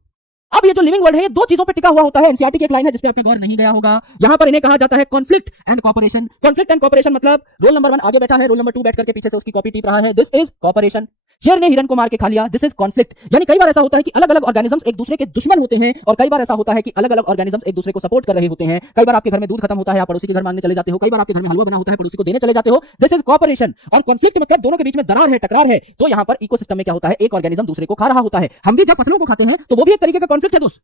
अब ये जो लिविंग वर्ल्ड है, ये 2 चीजों पे टिका हुआ होता है। एनसीईआरटी की एक लाइन है जिस पे आपका गौर नहीं गया होगा। यहां पर इन्हें कहा जाता है conflict and cooperation. Conflict and cooperation मतलब रोल नंबर 1 आगे बैठा है, रोल नंबर 2 बैठ करके पीछे से उसकी कॉपी टीप रहा है। This is cooperation. शेर ने हिरन को मार के खा लिया, दिस इज कॉन्फ्लिक्ट। यानी कई बार ऐसा होता है कि अलग अलग ऑर्गेनिजम्स एक दूसरे के दुश्मन होते हैं, और कई बार ऐसा होता है कि अलग अलग ऑर्गेनिजम्स एक दूसरे को सपोर्ट कर रहे होते हैं। कई बार आपके घर में दूध खत्म होता है, आप पड़ोसी के घर मांगने चले जाते हो, कई बार आपके घर में हलवा बना होता है, पड़ोसी को देने चले जाते हो, दिस इज कॉपरेशन। और कॉन्फ्लिक्ट मतलब दोनों के बीच में दरार है, टकरार है। तो यहां पर इकोसिस्टम में क्या होता है, एक ऑर्गेनिज्म दूसरे को खा रहा होता है। हम भी जब फसलों को खाते हैं तो वो भी एक तरीके का कॉन्फ्लिक्ट है दोस्त,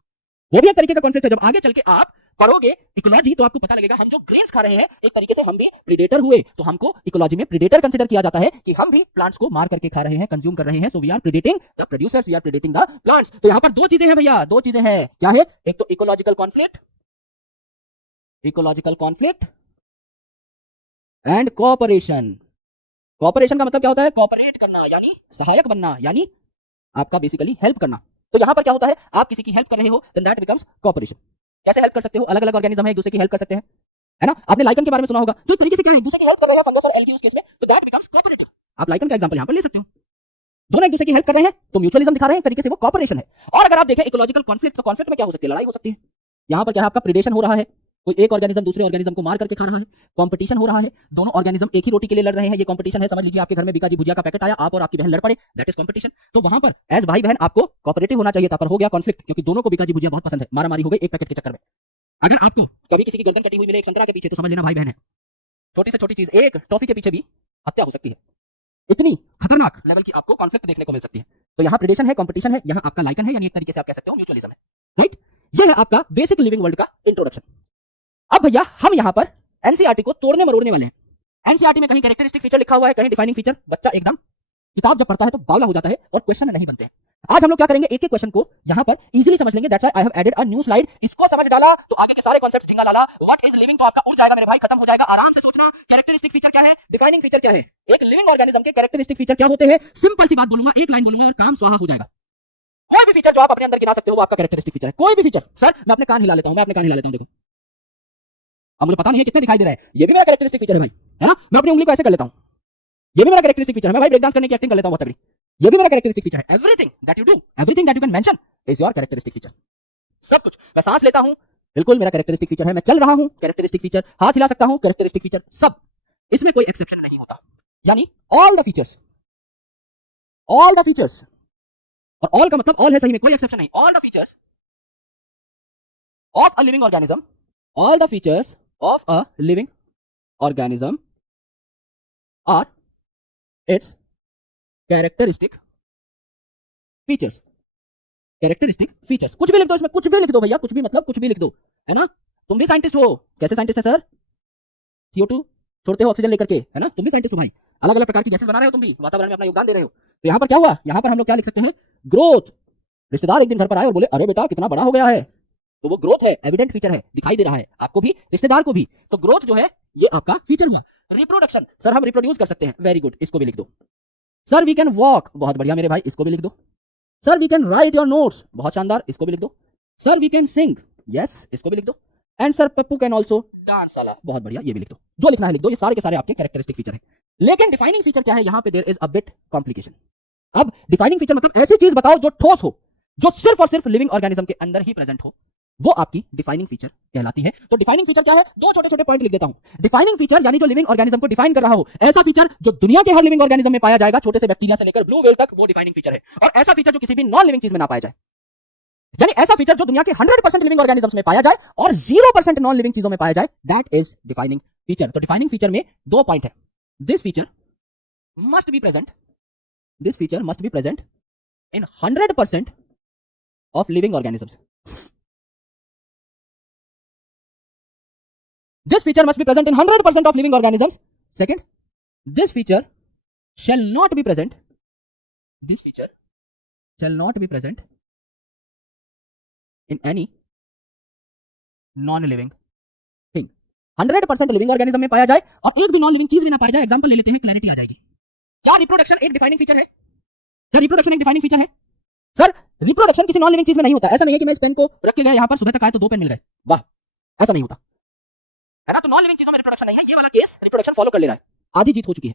वो भी एक तरीके का कॉन्फ्लिक्ट है। जब आगे चल के आप पढ़ोगे इकोलॉजी तो आपको पता लगेगा, हम जो ग्रेन्स खा रहे हैं एक तरीके से हम भी प्रीडेटर हुए, तो हमको इकोलॉजी में प्रीडेटर कंसीडर किया जाता है कि हम भी प्लांट्स को मार करके खा रहे हैं, कंज्यूम कर रहे हैं। So we are predating the producers, we are predating the plants. तो यहां पर दो चीजें हैं भैया, दो चीजें हैं। क्या है? एक तो ecological conflict, ecological conflict and cooperation. Cooperation का मतलब क्या होता है? कोऑपरेट करना, यानी सहायक बनना, यानी आपका बेसिकली हेल्प करना। तो यहां पर क्या होता है, आप किसी की हेल्प कर रहे हो, देन दैट बिकम्स कोऑपरेशन। कैसे हेल्प कर सकते हो? अलग अलग ऑर्गेनिज्म है, एक दूसरे की हेल्प कर सकते हैं, है ना? आपने लाइकन के बारे में सुना होगा, तो एक तरीके से क्या है, एक दूसरे की हेल्प कर रहे हैं, फंगस और एल्गी उस केस में, तो दैट बिकम्स कोऑपरेटिव। आप लाइकन का एग्जांपल यहां पर ले सकते हो, दोनों एक दूसरे की हेल्प कर रहे हैं तो म्यूचुअलिज्म दिखा रहे हैं, एक तरीके से वो कोऑपरेशन है। और अगर आप देखें इकोलॉजिकल कॉन्फ्लिक्ट, तो कॉन्फ्लिक्ट में क्या हो सकती है? लड़ाई हो सकती है। यहां पर क्या है, आपका प्रीडेशन हो रहा है, कोई एक ऑर्गेनिज्म दूसरे ऑर्गेनिज्म को मार करके खा रहा है, कंपटीशन हो रहा है, दोनों ऑर्गेनिज्म एक ही रोटी के लिए लड़ रहे हैं, ये कंपटीशन है। समझ लीजिए आपके घर में बीकाजी भुजिया का पैकेट आया, आप और आपकी बहन लड़ पड़े, दैट इज कंपटीशन। तो वहां पर एज भाई बहन आपको कोऑपरेटिव होना चाहिए था, पर हो गया कॉन्फ्लिक्ट, क्योंकि दोनों को बीकाजी भुजिया बहुत पसंद है, मारामारी हो गई एक पैकेट के चक्कर में। अगर आपको कभी किसी की गर्दन कटी हुई मिले एक संतरा के पीछे, तो समझ लेना भाई बहन है। छोटी से छोटी चीज, एक टॉफी के पीछे भी हत्या हो सकती है, इतनी खतरनाक लेवल की आपको कॉन्फ्लिक्ट देखने को मिल सकती है। तो यहाँ प्रेडेशन है, कंपटीशन है, यहाँ आपका लाइकन है, यानी एक तरीके से आप कह सकते हो म्यूचुअलिज्म है, राइट? ये है आपका बेसिक लिविंग वर्ल्ड का इंट्रोडक्शन। अब भैया हम यहाँ पर एनसीईआरटी को तोड़ने मरोड़ने वाले हैं। एनसीईआरटी में कहीं कैरेक्टरिस्टिक फीचर लिखा हुआ है, कहीं डिफाइनिंग फीचर। बच्चा एकदम किताब जब पढ़ता है तो बावला हो जाता है और क्वेश्चन नहीं बनते हैं। आज हम लोग क्या करेंगे, एक एक क्वेश्चन को यहां पर इजीली समझ लेंगे। That's why I have added a new slide. इसको समझ डाला तो आगे के सारे कॉन्सेप्ट्स ठिंगा डाला। व्हाट इज लिविंग तो आपका उड़ जाएगा मेरे भाई, खत्म हो जाएगा। आराम से सोचना, कैरेक्टरिस्टिक फीचर क्या है, डिफाइनिंग फीचर क्या है, एक लिविंग ऑर्गेनिज्म के कैरेक्टरिस्टिक फीचर क्या होते हैं। सिंपल सी बात बोलूंगा, एक लाइन बोलूंगा और काम स्वाहा हो जाएगा। कोई भी फीचर जो आप अपने अंदर गिना सकते हो वो आपका कैरेक्टरिस्टिक फीचर है। कोई भी फीचर। सर मैं अपने कान हिला लेता हूं, मैं अपने कान हिला लेता हूं, देखो अब मुझे पता नहीं है कितने दिखाई दे रहा है, ये भी मेरा कैरेक्टरिस्टिक फीचर है भाई, है ना? मैं अपनी उंगली को ऐसे कर लेता हूं, ये भी मेरा कैरेक्टरिस्टिक फीचर है। मैं भाई ब्रेक डांस करने की एक्टिंग कर लेता हूं बहुत तगड़ी, ये भी मेरा कैरेक्टरिस्टिक फीचर है। Everything that you do, everything that you can mention is your characteristic feature. सब कुछ। मैं सांस लेता हूं, बिल्कुल मेरा कैरेक्टरिस्टिक फीचर है। मैं चल रहा हूं, कैरेक्टरिस्टिक फीचर। हाथ हिला सकता हूं, कैरेक्टरिस्टिक फीचर। सब, इसमें कोई एक्सेप्शन नहीं होता। यानी all the features, all the features, और ऑल का मतलब ऑल है सही में, कोई एक्सेप्शन नहीं। All the features of a living organism, all the features of a living organism are its characteristic features। characteristic features कुछ भी लिख दो इसमें, कुछ भी लिख दो भैया, कुछ भी मतलब कुछ भी लिख दो, है ना? तुम भी साइंटिस्ट हो। कैसे साइंटिस्ट है सर? CO2 छोड़ते हो ऑक्सीजन लेकर के, है ना? तुम भी साइंटिस्ट हो भाई, अलग अलग प्रकार की गैसेस बना रहे हो, तुम भी वातावरण में अपना योगदान दे रहे हो। तो यहां पर क्या हुआ, यहां पर हम लोग क्या लिख सकते हैं, ग्रोथ। रिश्तेदार एक दिन घर पर आए और बोले अरे बेटा कितना बड़ा हो गया है, तो वो ग्रोथ है, एविडेंट फीचर है, दिखाई दे रहा है आपको भी, रिश्तेदार को भी। तो ग्रोथ जो है ये आपका फीचर हुआ। रिप्रोडक्शन, सर हम रिप्रोड्यूस कर सकते हैं, वेरी गुड, इसको भी लिख दो। सर वी कैन वॉक, बहुत बढ़िया मेरे भाई, इसको भी लिख दो। Sir we can write your notes, बहुत शानदार, इसको भी लिख दो। Sir we can sing, yes, इसको भी लिख दो। And sir Pappu can also dance साला, बहुत बढ़िया, ये भी लिख दो। जो लिखना है लिख दो, ये सारे के सारे आपके कैरेक्टरिस्टिक फीचर है। लेकिन डिफाइनिंग फीचर क्या है, यहां पे there is a bit complication. अब डिफाइनिंग फीचर मतलब ऐसी चीज बताओ जो ठोस हो, जो सिर्फ और सिर्फ लिविंग ऑर्गेनिज्म के अंदर ही प्रेजेंट हो, वो आपकी डिफाइनिंग फीचर कहलाती है। तो डिफाइनिंग फीचर क्या है, दो छोटे छोटे पॉइंट लिख देता हूं। डिफाइनिंग फीचर यानी जो लिविंग ऑर्गेनिज्म को डिफाइन कर रहा हो, ऐसा फीचर जो दुनिया के हर लिविंग ऑर्गेनिज्म में पाया जाएगा, छोटे से बैक्टीरिया से लेकर ब्लू व्हेल तक, वो डिफाइनिंग फीचर है। और ऐसा फीचर जो किसी भी नॉन लिविंग चीज में ना पाया जाए, यानी ऐसा फीचर जो दुनिया के 100% लिविंग ऑर्गेनिजम्स में पाया जाए और 0% नॉन लिविंग चीजों में पाया जाए, दैट इज डिफाइनिंग फीचर। तो डिफाइनिंग फीचर में दो पॉइंट है। This feature must be present, this feature must be present in 100% of living organisms. This feature must be present in 100% of living organisms. Second, this feature shall not be present. This feature shall not be present in any non-living thing. 100% living organism में पाया जाए और एक भी non living चीज भी ना पाया जाए। एग्जांपल ले लेते हैं, क्लैरिटी आ जाएगी। क्या रिप्रोडक्शन एक डिफाइनिंग फीचर है? क्या रिप्रोडक्शन एक डिफाइनिंग फीचर है? सर रिप्रोडक्शन किसी नॉन लिविंग चीज में नहीं होता। ऐसा नहीं है कि मैं इस पेन को रख के गया यहां पर, सुबह तक आए तो 2 पेन मिल गए, वाह, ऐसा नहीं होता, है ना? तो नॉन लिविंग चीजों में रिप्रोडक्शन नहीं है। ये वाला केस रिप्रोडक्शन फॉलो कर ले रहा है, आधी जीत हो चुकी है।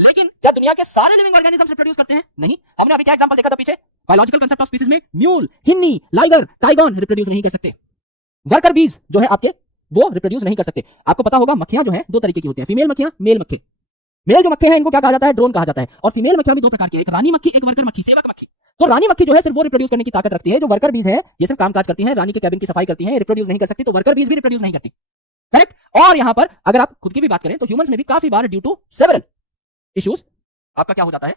लेकिन क्या दुनिया के सारे लिविंग ऑर्गेनिजम्स रिप्रोड्यूस करते हैं? नहीं। हमने अभी क्या एग्जांपल देखा था पीछे, बायोलॉजिकल कांसेप्ट ऑफ स्पीसीज में म्यूल, हिन्नी, लाइगर, टाइगॉन रिप्रोड्यूस नहीं कर सकते। वर्कर बीज जो है आपके, वो रिप्रोड्यूस नहीं कर सकते। आपको पता होगा मक्खियां जो है 2 तरीके की होती हैं, फीमेल मक्खियां, मेल मक्खे। मेल जो मक्खे हैं इनको क्या कहा जाता है? ड्रोन कहा जाता है। और फीमेल मक्खियां भी दो प्रकार की है, एक रानी मक्खी, एक वर्कर मक्खी, सेवक मक्खी। तो रानी मक्खी जो है सिर्फ वो रिप्रोड्यूस करने की ताकत रखती है, जो वर्कर बीज है ये सिर्फ कामकाज करती है, रानी के कैबिन की सफाई करती है, रिप्रोड्यूस नहीं कर सकती, तो वर्कर बीज भी रिप्रोड्यूस नहीं करती। करेक्ट। और यहां पर अगर आप खुद की भी बात करें तो ह्यूमंस में भी काफी बार ड्यू टू सेवरल इश्यूज आपका क्या हो जाता है?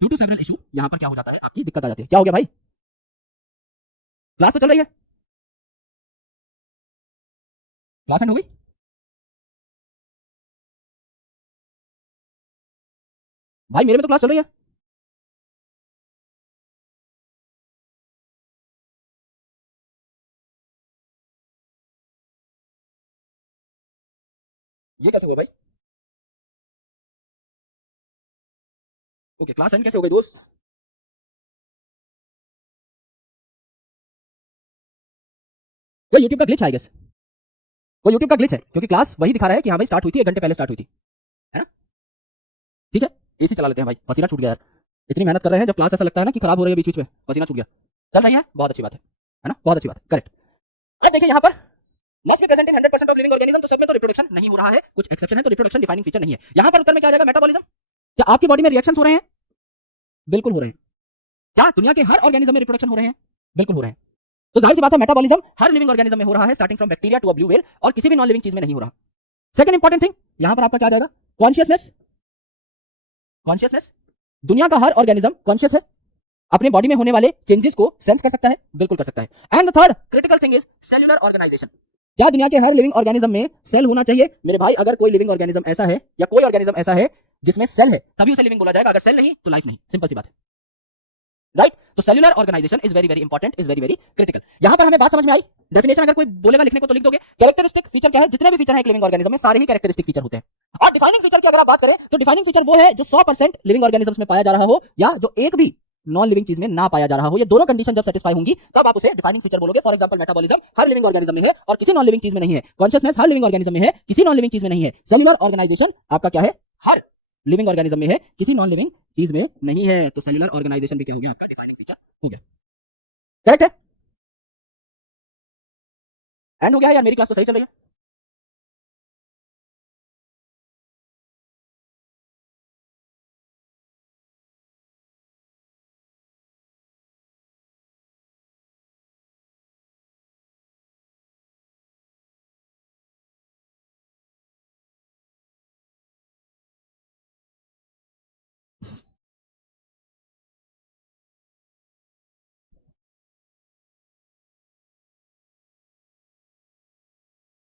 ड्यू टू सेवरल इशू यहां पर क्या हो जाता है? आपकी दिक्कत आ जाती है। क्या हो गया भाई? क्लास तो चल रही है? क्लास एंड हो गई? भाई मेरे में तो क्लास चल रही है। ये कैसे हुआ भाई? ओके, क्लास एंड कैसे हो गई दोस्त? वो यूट्यूब का ग्लिच है, आई गेस। वो यूट्यूब का ग्लिच है, क्योंकि क्लास वही दिखा रहा है कि हाँ भाई स्टार्ट हुई थी, 1 घंटे पहले स्टार्ट हुई थी, है ना? ठीक है, एसी चला लेते हैं भाई। पसीना छूट गया यार, इतनी मेहनत कर रहे हैं, जब क्लास ऐसा लगता है ना कि खराब हो रही है बीच बीच में, पसीना छूट गया। चल रही है, बहुत अच्छी बात है ना? बहुत अच्छी बात, करेक्ट। अब देखिए यहाँ पर must be present in 100% of living organism, तो सब में तो रिप्रोडक्शन नहीं हो रहा है, कुछ एक्सेप्शन है, तो रिप्रोडक्शन डिफाइनिंग फीचर नहीं है। यहाँ पर उत्तर में क्या आ जाएगा? मेटाबॉलिज्म। क्या आपकी बॉडी में रिएक्शंस हो रहे हैं? बिल्कुल हो रहे हैं। क्या दुनिया के हर ऑर्गेनिज्म में रिप्रोडक्शन हो रहे हैं? बिल्कुल हो रहे हैं। तो जाहिर सी बात है मेटाबॉलिज्म हर लिविंग ऑर्गेनिज्म में हो रहा है, starting from bacteria to a blue whale, और किसी भी नॉन लिविंग चीज में नहीं हो रहा। सेकंड इंपॉर्टेंट थिंग यहां पर आपका क्या आ जाएगा? कॉन्शियसनेस। कॉन्शियसनेस, दुनिया का हर ऑर्गेनिज्म कॉन्शियस है, अपने बॉडी में होने वाले चेंजेस को सेंस कर सकता है, बिल्कुल कर सकता है। And the third critical thing is cellular organisation. क्या दुनिया के हर लिविंग ऑर्गेनिज्म में सेल होना चाहिए? मेरे भाई अगर कोई लिविंग ऑर्गेनिज्म ऐसा है या कोई ऑर्गेनिज्म ऐसा है जिसमें सेल है तभी उसे लिविंग बोला जाएगा, अगर सेल नहीं तो लाइफ नहीं, सिंपल सी बात है, राइट? तो cellular organisation is very very important, is very very critical. यहां पर हमें बात समझ में आई। डेफिनेशन अगर कोई बोलेगा लिखने को तो लिख दोगे। कैरेक्टरिस्टिक फीचर क्या है? जितने भी फीचर है एक लिविंग ऑर्गेनिज्म में सारे ही कैरेक्टरिस्टिक फीचर होते हैं। और डिफाइनिंग फीचर की अगर आप बात करें तो डिफाइनिंग फीचर वो है जो 100% लिविंग ऑर्गेनिज्म्स में पाया जा रहा हो, या जो एक भी नॉन लिविंग चीज में ना पाया जा रहा हो। ये दोनों कंडीशन जब सेटिस्फाई होंगी तब आप उसे डिफाइनिंग फीचर बोलोगे। For example metabolism her living organism में है और किसी नॉन लिविंग चीज में नहीं है। कॉन्शियसनेस हर लिविंग ऑर्गेनिज्म में है, किसी नॉन लिविंग चीज में नहीं है। सेल्यूलर ऑर्गेनाइजेशन आपका क्या है? हर लिविंग ऑर्गेनिज्म में है, किसी नॉन लिविंग चीज में नहीं है। तो सेल्यूलर ऑर्गेनाइजेशन भी क्या हो गया? आपका डिफाइनिंग फीचर हो गया। करेक्ट है? एंड हो गया है यार, मेरी क्लास तो सही चल रही है।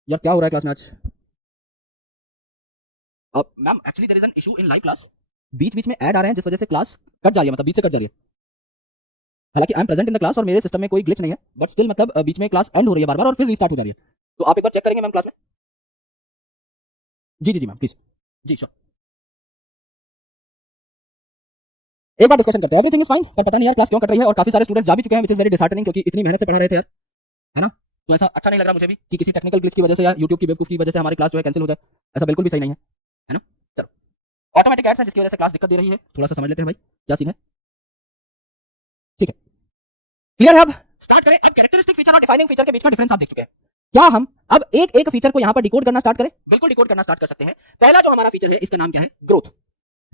यार क्या हो रहा है क्लास में आज? अब ma'am actually there is an issue in live class, बीच बीच में ऐड आ रहे हैं जिस वजह से क्लास कट जा रही है, मतलब बीच से कट जा रही है। हालांकि I am present in the class और मेरे सिस्टम में कोई ग्लिच नहीं है, बट स्टिल मतलब बीच में क्लास एंड हो रही है बार बार और फिर रीस्टार्ट हो जा रही है। तो आप एक बार चेक करेंगे मैम क्लास में? जी जी जी मैम प्लीज। जी श्योर। एक बार डिस्कशन करते हैं। एवरीथिंग इज फाइन, पर पता नहीं यार क्लास क्यों कट रही है, और काफी सारे स्टूडेंट्स जा भी चुके हैं, विच इज वेरी डिसहार्टनिंग, क्योंकि इतनी मेहनत से पढ़ा रहे थे यार, है ना? तो ऐसा अच्छा नहीं लग रहा मुझे भी कि किसी टेक्निकल ग्लिच की वजह से या यूट्यूब की बेवकूफ की वजह से हमारी क्लास जो है कैंसिल हो जाए। ऐसा बिल्कुल भी सही नहीं है ना? चलो, ऑटोमेटिक एड्स हैं जिसकी वजह से क्लास दिक्कत दे रही है, थोड़ा सा समझ लेते हैं भाई क्या सीन है। ठीक है, क्लियर है? अब स्टार्ट करें। अब कैरेक्टरिस्टिक फीचर और डिफाइनिंग फीचर के बीच का डिफरेंस आप देख चुके हैं। क्या हम अब एक एक फीचर को यहां पर डिकोड करना स्टार्ट करें? बिल्कुल डिकोड करना स्टार्ट कर सकते हैं। पहला जो हमारा फीचर है इसका नाम क्या है? ग्रोथ।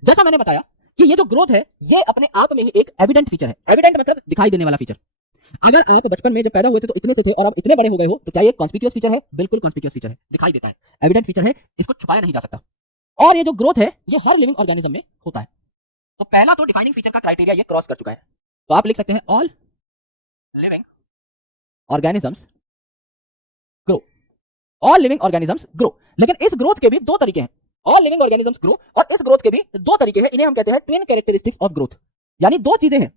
जैसा मैंने बताया कि ये जो ग्रोथ है ये अपने आप में ही एक एविडेंट फीचर है। एविडेंट मतलब दिखाई देने वाला फीचर। अगर आप बचपन में जब पैदा हुए थे तो इतने से थे और अब इतने बड़े हो गए हो, तो क्या ये कॉन्स्पिक्यूअस फीचर है? बिल्कुल कॉन्स्पिक्यूअस फीचर है, दिखाई देता है, एविडेंट फीचर है, इसको छुपाया नहीं जा सकता। और ये जो ग्रोथ है ये हर लिविंग ऑर्गेनिज्म में होता है। तो पहला तो डिफाइनिंग फीचर का क्राइटेरिया ये क्रॉस कर चुका है। तो आप लिख सकते हैं all living organisms grow. All living organisms grow. लेकिन इस ग्रोथ के भी दो तरीके हैं। ऑल लिविंग ऑर्गेनिजम्स ग्रो, और इस ग्रोथ के भी दो तरीके हैं। इन्हें हम कहते हैं ट्विन कैरेक्टरिस्टिक्स ऑफ ग्रोथ। यानी दो चीजें हैं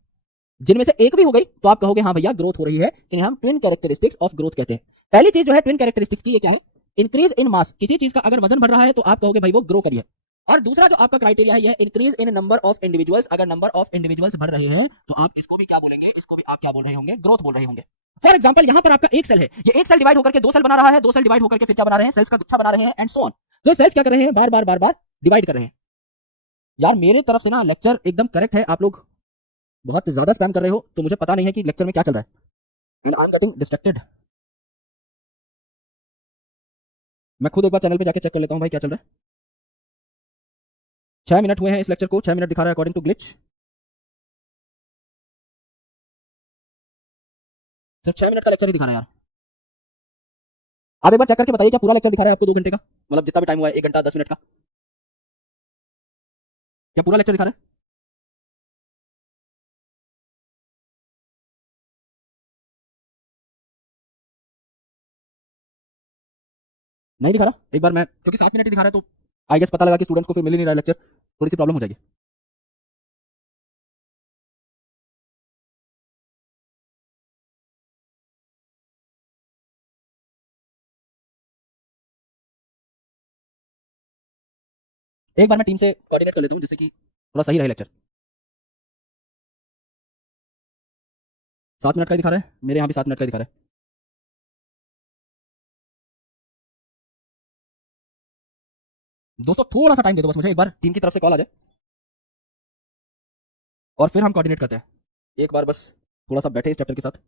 जिनमें से एक भी हो गई तो आप कहोगे हाँ भैया ग्रोथ हो रही है, इन्हें हम ट्विन कैरेक्टरिस्टिक्स ऑफ ग्रोथ कहते हैं। पहली चीज जो है ट्विन कैरेक्टरिस्टिक्स की, ये क्या है? इंक्रीज इन मास। किसी चीज का अगर वजन बढ़ रहा है तो आप कहोगे भाई वो ग्रो करी है। और दूसरा जो आपका क्राइटेरिया है, यह increase in number of individuals. अगर नंबर ऑफ इंडिविजुअल्स बढ़ रहे हैं तो आप इसको भी क्या बोलेंगे? इसको भी आप क्या बोल रहे होंगे? ग्रोथ बोल रहे होंगे। फॉर एग्जाम्पल यहां पर आपका एक सेल है, ये एक सेल डिवाइड होकर के दो सेल बना रहा है, दो सेल डिवाइड होकर के फिर क्या बना रहे हैं? सेल्स का गुच्छा बना रहे हैं, एंड सो ऑन। तो सेल्स क्या कर रहे हैं? बार बार बार बार डिवाइड कर रहे हैं। यार मेरी तरफ से ना लेक्चर एकदम करेक्ट है, आप लोग बहुत ज्यादा स्पैम कर रहे हो, तो मुझे पता नहीं है कि लेक्चर में क्या चल रहा है, and I am getting distracted. मैं खुद एक बार चैनल पे जाके चेक कर लेता हूँ भाई क्या चल रहा है। 6 मिनट हुए हैं इस लेक्चर को, 6 मिनट दिखा रहा है अकॉर्डिंग टू ग्लिच। सिर्फ 6 मिनट का लेक्चर ही दिखा रहा है यार। आप एक बार चेक करके बताइए क्या पूरा लेक्चर दिखा रहा है आपको 2 घंटे का, मतलब जितना भी टाइम हुआ है, 1 घंटा 10 मिनट का, क्या पूरा लेक्चर दिखा रहा है? नहीं दिखा रहा। एक बार मैं, क्योंकि 7 मिनट ही दिखा रहा है तो आई गेस पता लगा कि स्टूडेंट्स को फिर मिल ही नहीं रहा लेक्चर, थोड़ी सी प्रॉब्लम हो जाएगी। एक बार मैं टीम से कोऑर्डिनेट कर लेता हूँ जिससे कि थोड़ा सही रहे लेक्चर। 7 मिनट का ही दिखा रहा है, मेरे यहाँ भी 7 मिनट का ही दिखा रहा है। दोस्तों थोड़ा सा टाइम दे दो बस मुझे, एक बार टीम की तरफ से कॉल आ जाए और फिर हम कोऑर्डिनेट करते हैं। एक बार बस थोड़ा सा बैठे इस चैप्टर के साथ।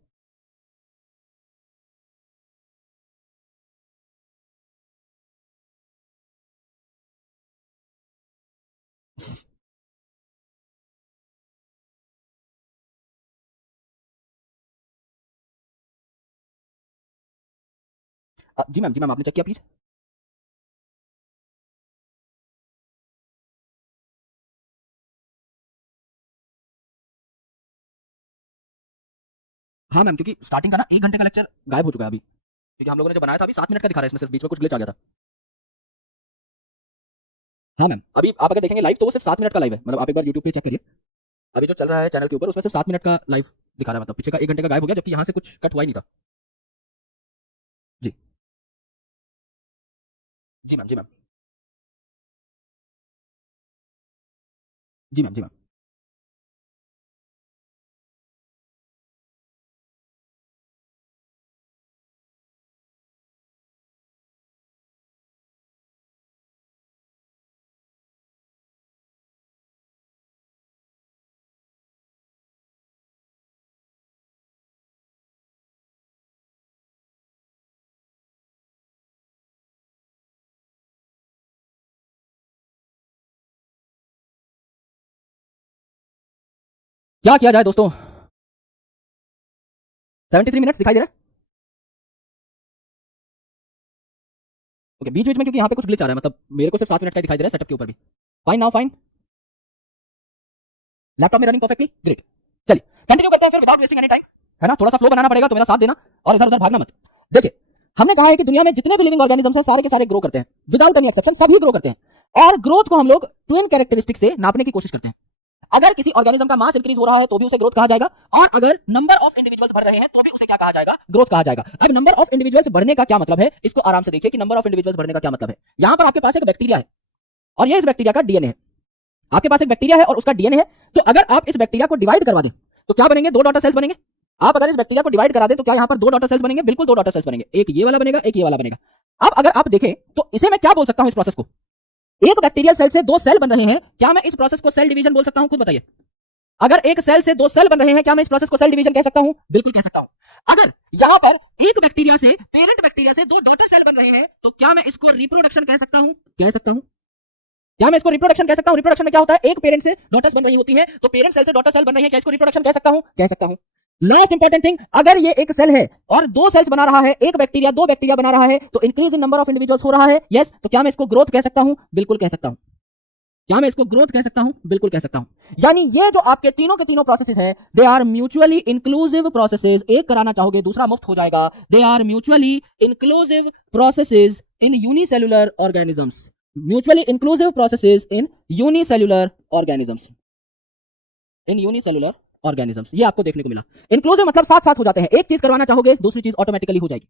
जी मैम, जी मैम, आपने चेक किया प्लीज? हाँ मैम, क्योंकि स्टार्टिंग का ना 1 घंटे का लेक्चर गायब हो चुका है अभी, क्योंकि हम लोगों ने जो बनाया था अभी 7 मिनट का दिखा रहा है, इसमें सिर्फ बीच में कुछ ग्लिच आ गया था। हाँ मैम, अभी आप अगर देखेंगे लाइव तो वो सिर्फ 7 मिनट का लाइव है, मतलब आप एक बार यूट्यूब पे चेक करिए, अभी जो चल रहा है चैनल के ऊपर उसमें सिर्फ 7 मिनट का लाइव दिखा रहा है, मतलब पीछे का 1 घंटे का गायब हो गया, जबकि यहाँ से कुछ कट हुआ ही नहीं था। जी जी मैम, जी मैम, जी मैम, जी मैम। क्या किया जाए दोस्तों? 73 मिनट्स दिखाई दे रहा है। ओके, बीच बीच में क्योंकि यहाँ पे कुछ ग्लिच आ रहा है, मतलब मेरे को सिर्फ 7 मिनट का दिखाई दे रहा है सेटअप के ऊपर भी। फाइन नाउ, फाइन, लैपटॉप में रनिंग परफेक्टली, ग्रेट। चलिए कंटिन्यू करते हैं फिर विदाउट वेस्टिंग एनी टाइम, है ना? थोड़ा सा फ्लो बनाना पड़ेगा तो मेरा साथ देना और इधर उधर भागना मत। देखिए, हमने कहा है कि दुनिया में जितने भी लिविंग ऑर्गेनिजम्स हैं सारे के सारे ग्रो करते हैं, विदाउट एनी एक्सेप्शन सभी ग्रो करते हैं, और ग्रोथ को हम लोग ट्विन कैरेक्टरिस्टिक से नापने की कोशिश करते हैं। अगर किसी ऑर्गेनिज्म का मास इंक्रीज हो रहा है तो भी उसे ग्रोथ कहा जाएगा, और अगर नंबर ऑफ इंडिविजुअल्स बढ़ रहे हैं तो भी उसे क्या कहा जाएगा? ग्रोथ कहा जाएगा। अब नंबर ऑफ इंडिविजुअल्स बढ़ने का क्या मतलब है, इसको आराम से देखिए कि नंबर ऑफ इंडिविजुअल्स बढ़ने का क्या मतलब है। यहां पर आपके पास एक बैक्टीरिया है और ये इस बैक्टीरिया का डीएनए है। आपके पास एक बैक्टीरिया है और उसका डीएनए है, तो अगर आप इस बैक्टीरिया को डिवाइड करवा दें तो क्या बनेंगे? 2 डॉटर सेल्स बनेंगे। आप अगर इस बैक्टीरिया को डिवाइड करा दें तो क्या यहां पर 2 डॉटर सेल्स बनेंगे? बिल्कुल 2 डॉटर सेल्स बनेंगे, एक ये वाला बनेगा, एक ये वाला बनेगा। अब अगर आप देखें तो इसे मैं क्या बोल सकता हूं इस प्रोसेस को? एक बैक्टीरियल सेल से 2 सेल बन रहे हैं, क्या मैं इस प्रोसेस को सेल डिवीजन बोल सकता हूं? खुद बताइए। अगर एक सेल से 2 सेल बन रहे हैं, क्या मैं इस प्रोसेस को सेल डिवीजन कह सकता हूं? बिल्कुल कह सकता हूं। अगर यहां पर एक बैक्टीरिया से, पेरेंट बैक्टीरिया से 2 डॉटर सेल बन रहे हैं, तो क्या मैं इसको रिप्रोडक्शन कह सकता हूं? कह सकता हूं। क्या मैं इसको रिप्रोडक्शन कह सकता हूं? रिप्रोडक्शन में क्या होता है? एक पेरेंट से डॉटर्स बन रही होती है, तो पेरेंट सेल से डॉटर सेल बन रही है, क्या इसको रिप्रोडक्शन कह सकता हूं? कह सकता हूं। लास्ट इंपॉर्टेंट थिंग, अगर ये एक सेल है और 2 सेल्स बना रहा है, एक बैक्टीरिया 2 बैक्टीरिया बना रहा है, तो increase in number of individuals हो रहा है, यस। तो क्या मैं इसको ग्रोथ कह सकता हूं? बिल्कुल कह सकता हूं। क्या मैं इसको ग्रोथ कह सकता हूं? बिल्कुल कह सकता हूं। यानी ये जो आपके तीनों के तीनों प्रोसेसेस हैं, they are mutually inclusive processes. एक कराना चाहोगे दूसरा मुफ्त हो जाएगा। They are mutually inclusive processes in unicellular organisms. Mutually inclusive processes in unicellular organisms. In unicellular organisms, ये आपको देखने को मिला। इंक्लूसिव मतलब साथ साथ हो जाते हैं, एक चीज करवाना चाहोगे दूसरी चीज ऑटोमेटिकली हो जाएगी।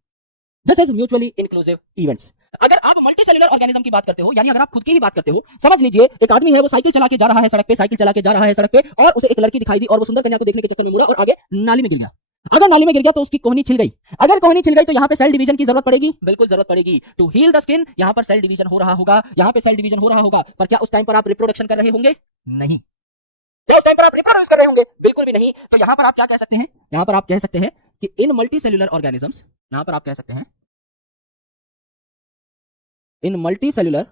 This is mutually inclusive events. अगर आप मल्टी सेल्युलर ऑर्गेनिज्म की बात करते हो, यानी अगर आप खुद की ही बात करते हो, समझ लीजिए एक आदमी है, वो साइकिल चला के जा रहा है सड़क पे, साइकिल चला के जा रहा है सड़क पे, और उसे एक लड़की दिखाई दी और वो सुंदर कन्या को देखने के चक्कर में मुड़ा और आगे नाली में गिर गया। अगर नाली में गिर गया तो उसकी कोहनी छिल गई। अगर कोहनी छिल गई तो यहां पे सेल डिवीजन की जरूरत पड़ेगी, बिल्कुल जरूरत पड़ेगी। टू हील द स्किन, यहां पर सेल डिवीजन हो रहा होगा, यहां पे सेल डिवीजन हो रहा होगा, पर क्या उस टाइम पर आप रिप्रोडक्शन कर रहे होंगे? नहीं। क्या उस टाइम पर आप रिप्रोड्यूस कर रहे होंगे? बिल्कुल भी नहीं। तो यहां पर आप क्या कह सकते हैं? यहां पर आप कह सकते हैं कि इन मल्टी सेल्युलर ऑर्गेनिजम्स, यहां पर आप कह सकते हैं इन मल्टी सेल्युलर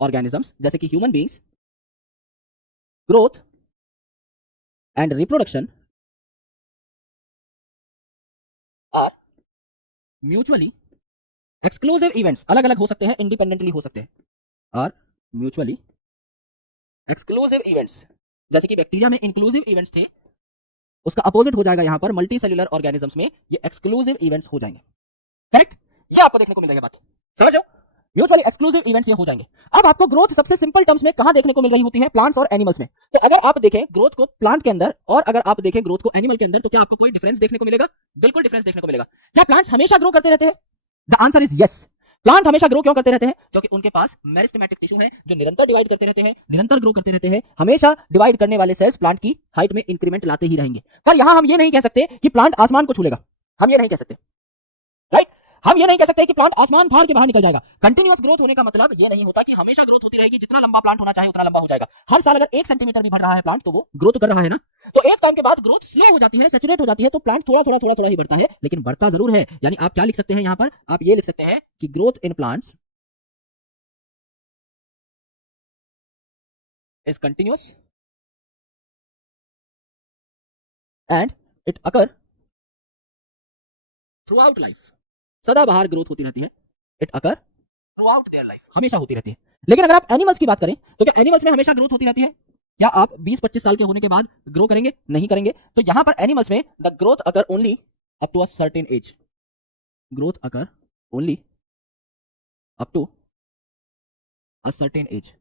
ऑर्गेनिजम्स, जैसे कि human beings, growth and reproduction are mutually exclusive events, अलग अलग हो सकते हैं, इंडिपेंडेंटली हो सकते हैं, आर म्यूचुअली एक्सक्लूसिव इवेंट्स। जैसे कि बैक्टीरिया में इंक्लूसिव इवेंट्स थे, उसका अपोजिट हो जाएगा यहां पर मल्टी सेल्यूलर ऑर्गेनिजम्स में ये एक्सक्लूसिव इवेंट्स हो जाएंगे। करेक्ट, ये आपको देखने को मिलेगा। बात समझो, म्यूचुअली एक्सक्लूसिव इवेंट्स ये हो जाएंगे। अब आपको ग्रोथ सबसे सिंपल टर्म्स में कहां देखने को मिल रही होती है? प्लांट्स और एनिमल्स में। तो अगर आप देखें ग्रोथ को प्लांट के अंदर और अगर आप देखें ग्रोथ को एनिमल के अंदर, तो क्या आपको कोई डिफरेंस देखने को मिलेगा? बिल्कुल डिफरेंस देखने को मिलेगा। क्या प्लांट्स हमेशा ग्रो करते रहते हैं? The answer is yes. Plant हमेशा ग्रो क्यों करते रहते हैं? क्योंकि उनके पास मेरिस्टेमेटिक टिश्यू है जो निरंतर डिवाइड करते रहते हैं, निरंतर ग्रो करते रहते हैं। हमेशा डिवाइड करने वाले सेल्स प्लांट की हाइट में इंक्रीमेंट लाते ही रहेंगे। पर यहां हम ये नहीं कह सकते कि प्लांट आसमान को छू लेगा, हम ये नहीं कह सकते, राइट? हम ये नहीं कह सकते कि प्लांट आसमान फाड़ के बाहर निकल जाएगा। कंटिन्यूअस ग्रोथ होने का मतलब ये नहीं होता कि हमेशा ग्रोथ होती रहेगी, जितना लंबा प्लांट होना चाहिए उतना लंबा हो जाएगा। हर साल अगर 1 सेंटीमीटर भी बढ़ रहा है प्लांट, तो वो ग्रोथ कर रहा है ना। तो एक टाइम के बाद ग्रोथ स्लो हो जाती है, सैचुरेट हो जाती है, तो प्लांट थोड़ा थोड़ा थोड़ा थोड़ा ही बढ़ता है, लेकिन बढ़ता जरूर है। यानी आप क्या लिख सकते हैं यहां पर? आप ये लिख सकते हैं कि growth in plants is continuous and it occur through out life. सदाबहार ग्रोथ होती रहती है, it occur through out their life, हमेशा होती रहती है। लेकिन अगर आप एनिमल्स की बात करें, तो क्या एनिमल्स में हमेशा ग्रोथ होती रहती है? क्या आप 20-25 साल के होने के बाद ग्रो करेंगे? नहीं करेंगे। तो यहां पर एनिमल्स में the growth occur only up to a certain age, growth occur only up to a certain age.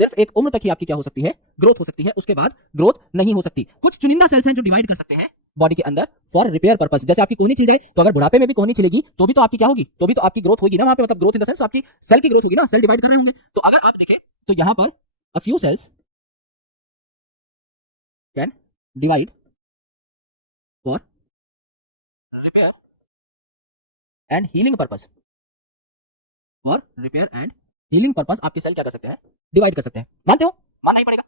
सिर्फ एक उम्र तक ही आपकी क्या हो सकती है? ग्रोथ हो सकती है, उसके बाद ग्रोथ नहीं हो सकती। कुछ चुनिंदा सेल्स हैं जो डिवाइड कर सकते हैं बॉडी के अंदर फॉर रिपेयर पर्पस। जैसे आपकी कोहनी छिल जाए, तो अगर बुढ़ापे में भी कोहनी छिलेगी तो भी तो आपकी क्या होगी? तो भी तो आपकी ग्रोथ होगी ना वहां पे, मतलब ग्रोथ इन द सेंस आपकी सेल की ग्रोथ होगी ना, सेल डिवाइड कर रहे होंगे। तो अगर आप देखें तो यहां पर a few cells can divide for repair and healing purpose, for repair and healing purpose आपके सेल क्या कर सकते हैं? डिवाइड कर सकते हैं। मानते हो? मानना ही पड़ेगा।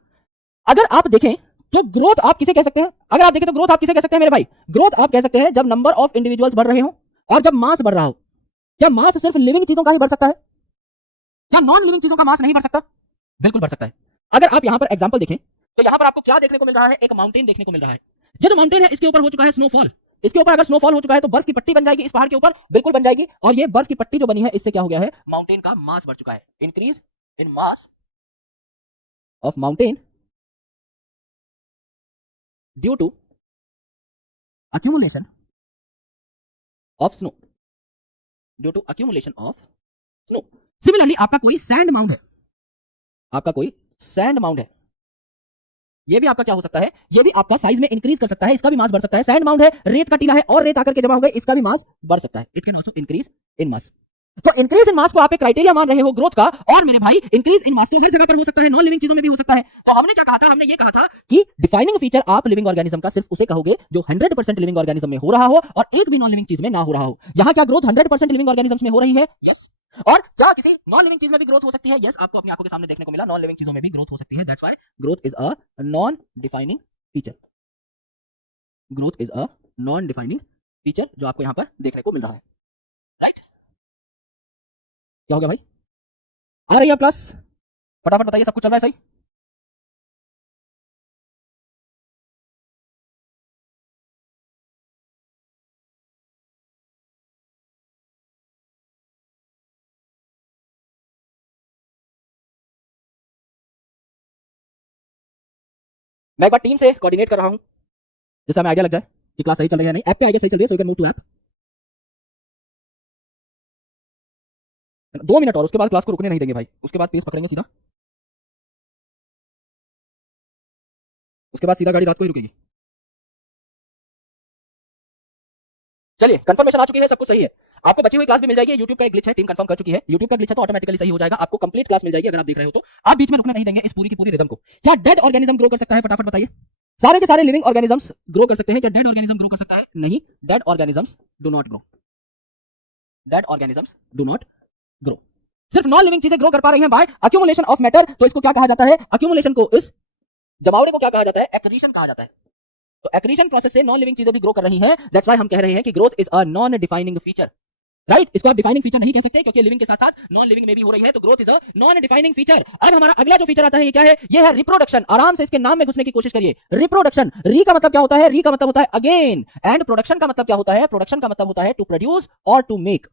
अगर आप देखें तो ग्रोथ आप किसे कह सकते हैं? अगर आप देखें तो ग्रोथ आप किसे कह सकते हैं मेरे भाई? ग्रोथ आप कह सकते हैं जब नंबर ऑफ इंडिविजुअल्स बढ़ रहे हो और जब मास बढ़ रहा हो। क्या मास सिर्फ लिविंग चीजों का ही बढ़ सकता है? क्या नॉन लिविंग चीजों का मास नहीं बढ़ सकता? बिल्कुल बढ़ सकता है। अगर आप यहां पर एग्जांपल देखें तो यहां पर आपको क्या देखने को मिल रहा है? एक माउंटेन देखने को मिल रहा है। ये जो माउंटेन है इसके ऊपर हो चुका है स्नोफॉल। इसके ऊपर अगर स्नोफॉल हो चुका है तो बर्फ की पट्टी बन जाएगी इस पहाड़ के ऊपर, बिल्कुल बन जाएगी। और ये बर्फ की पट्टी जो बनी है इससे क्या हो गया है? माउंटेन का मास बढ़ चुका है। Increase in mass of mountain due to accumulation of snow, due to accumulation of snow। Similarly आपका कोई सैंड माउंड है, आपका कोई सैंड माउंड है, ये भी आपका क्या हो सकता है? ये भी आपका साइज में इंक्रीज कर सकता है, इसका भी मास बढ़ सकता है। सैंड माउंड है, रेत का टीला है और रेत आकर के जमा हो गई, इसका भी मास बढ़ सकता है। It can also increase in mass. तो इंक्रीज इन मास को आप एक क्राइटेरिया मान रहे हो ग्रोथ का, और मेरे भाई इंक्रीज इन मास तो हर जगह पर हो सकता है, नॉन लिविंग चीजों में भी हो सकता है। तो हमने क्या कहा था? हमने ये कहा था कि डिफाइनिंग फीचर आप लिविंग ऑर्गेनिज्म का सिर्फ उसे कहोगे जो 100% लिविंग ऑर्गेनिज्म में हो रहा हो और एक भी नॉन लिविंग चीज में ना हो रहा हो। यहां क्या ग्रोथ 100% लिविंग ऑर्गेनिज्म में हो रही है? यस। और क्या किसी नॉन लिविंग चीज में भी ग्रोथ हो सकती है? यस। आपको अपनी आंखों के सामने देखने को मिला, नॉन लिविंग चीजों में भी ग्रोथ हो सकती है। That's why growth is a non defining feature. Growth is a non defining feature जो आपको यहां पर देखने को मिल रहा है। राइट? क्या हो गया भाई? आ रही है क्लास? फटाफट बताइए, सब कुछ चल रहा है सही? मैं एक बार टीम से कोऑर्डिनेट कर रहा हूं, जिससे हमें आइडिया लग जाए कि क्लास सही चल रही है या नहीं। ऐप पे आइडिया सही चल रही है, so you can move to app. 2 minute और, उसके बाद क्लास को रुकने नहीं देंगे भाई, उसके बाद पेस पकड़ेंगे सीधा, उसके बाद सीधा गाड़ी रात को ही रुकेगी। चलिए, कंफर्मेशन आ चुकी है, सब कुछ सही है। आपको बची हुई क्लास भी मिल जाएगी। यूट्यूब का एक ग्लिच है, टीम कंफर्म कर चुकी है। यूट्यूब का ग्लिच है तो ऑटोमेटिकली सही हो जाएगा, आपको कंप्लीट क्लास मिल जाएगी अगर आप देख रहे हो तो। आप बीच में रुकने नहीं देंगे इस पूरी की पूरी रिदम को। क्या डेड ऑर्गेनिज्म ग्रो कर सकता है? फटाफट बताइए। सारे के सारे लिविंग ऑर्गेनिजम्स ग्रो कर सकते हैं, क्या डेड ऑर्गेनिज्म ग्रो कर सकता है? नहीं, dead organisms do not grow. Dead organisms do not grow. सिर्फ नॉन लिविंग चीजें ग्रो कर पा रही हैं बाय अक्यूमुलेशन ऑफ मैटर। तो इसको क्या कहा जाता है? अक्यूमुलेशन को, इस जमावड़े को क्या कहा जाता है? एक्रीशन कहा जाता है। तो एक्रीशन प्रोसेस से नॉन लिविंग चीजें भी ग्रो कर रही हैं। दैट्स व्हाई हम कह रहे हैं कि growth is a non defining feature. Right इसको आप डिफाइनिंग फीचर नहीं कह सकते क्योंकि लिविंग के साथ साथ नॉन लिविंग में भी हो रही है, तो growth is a non defining feature. अब हमारा अगला जो फीचर आता है ये क्या है? ये है रिप्रोडक्शन। आराम से इसके नाम में घुसने की कोशिश करिए। रिप्रोडक्शन, री का मतलब क्या होता है? री का मतलब होता है अगेन, एंड प्रोडक्शन का मतलब क्या होता है? प्रोडक्शन का मतलब होता है टू प्रोड्यूस और टू मेक।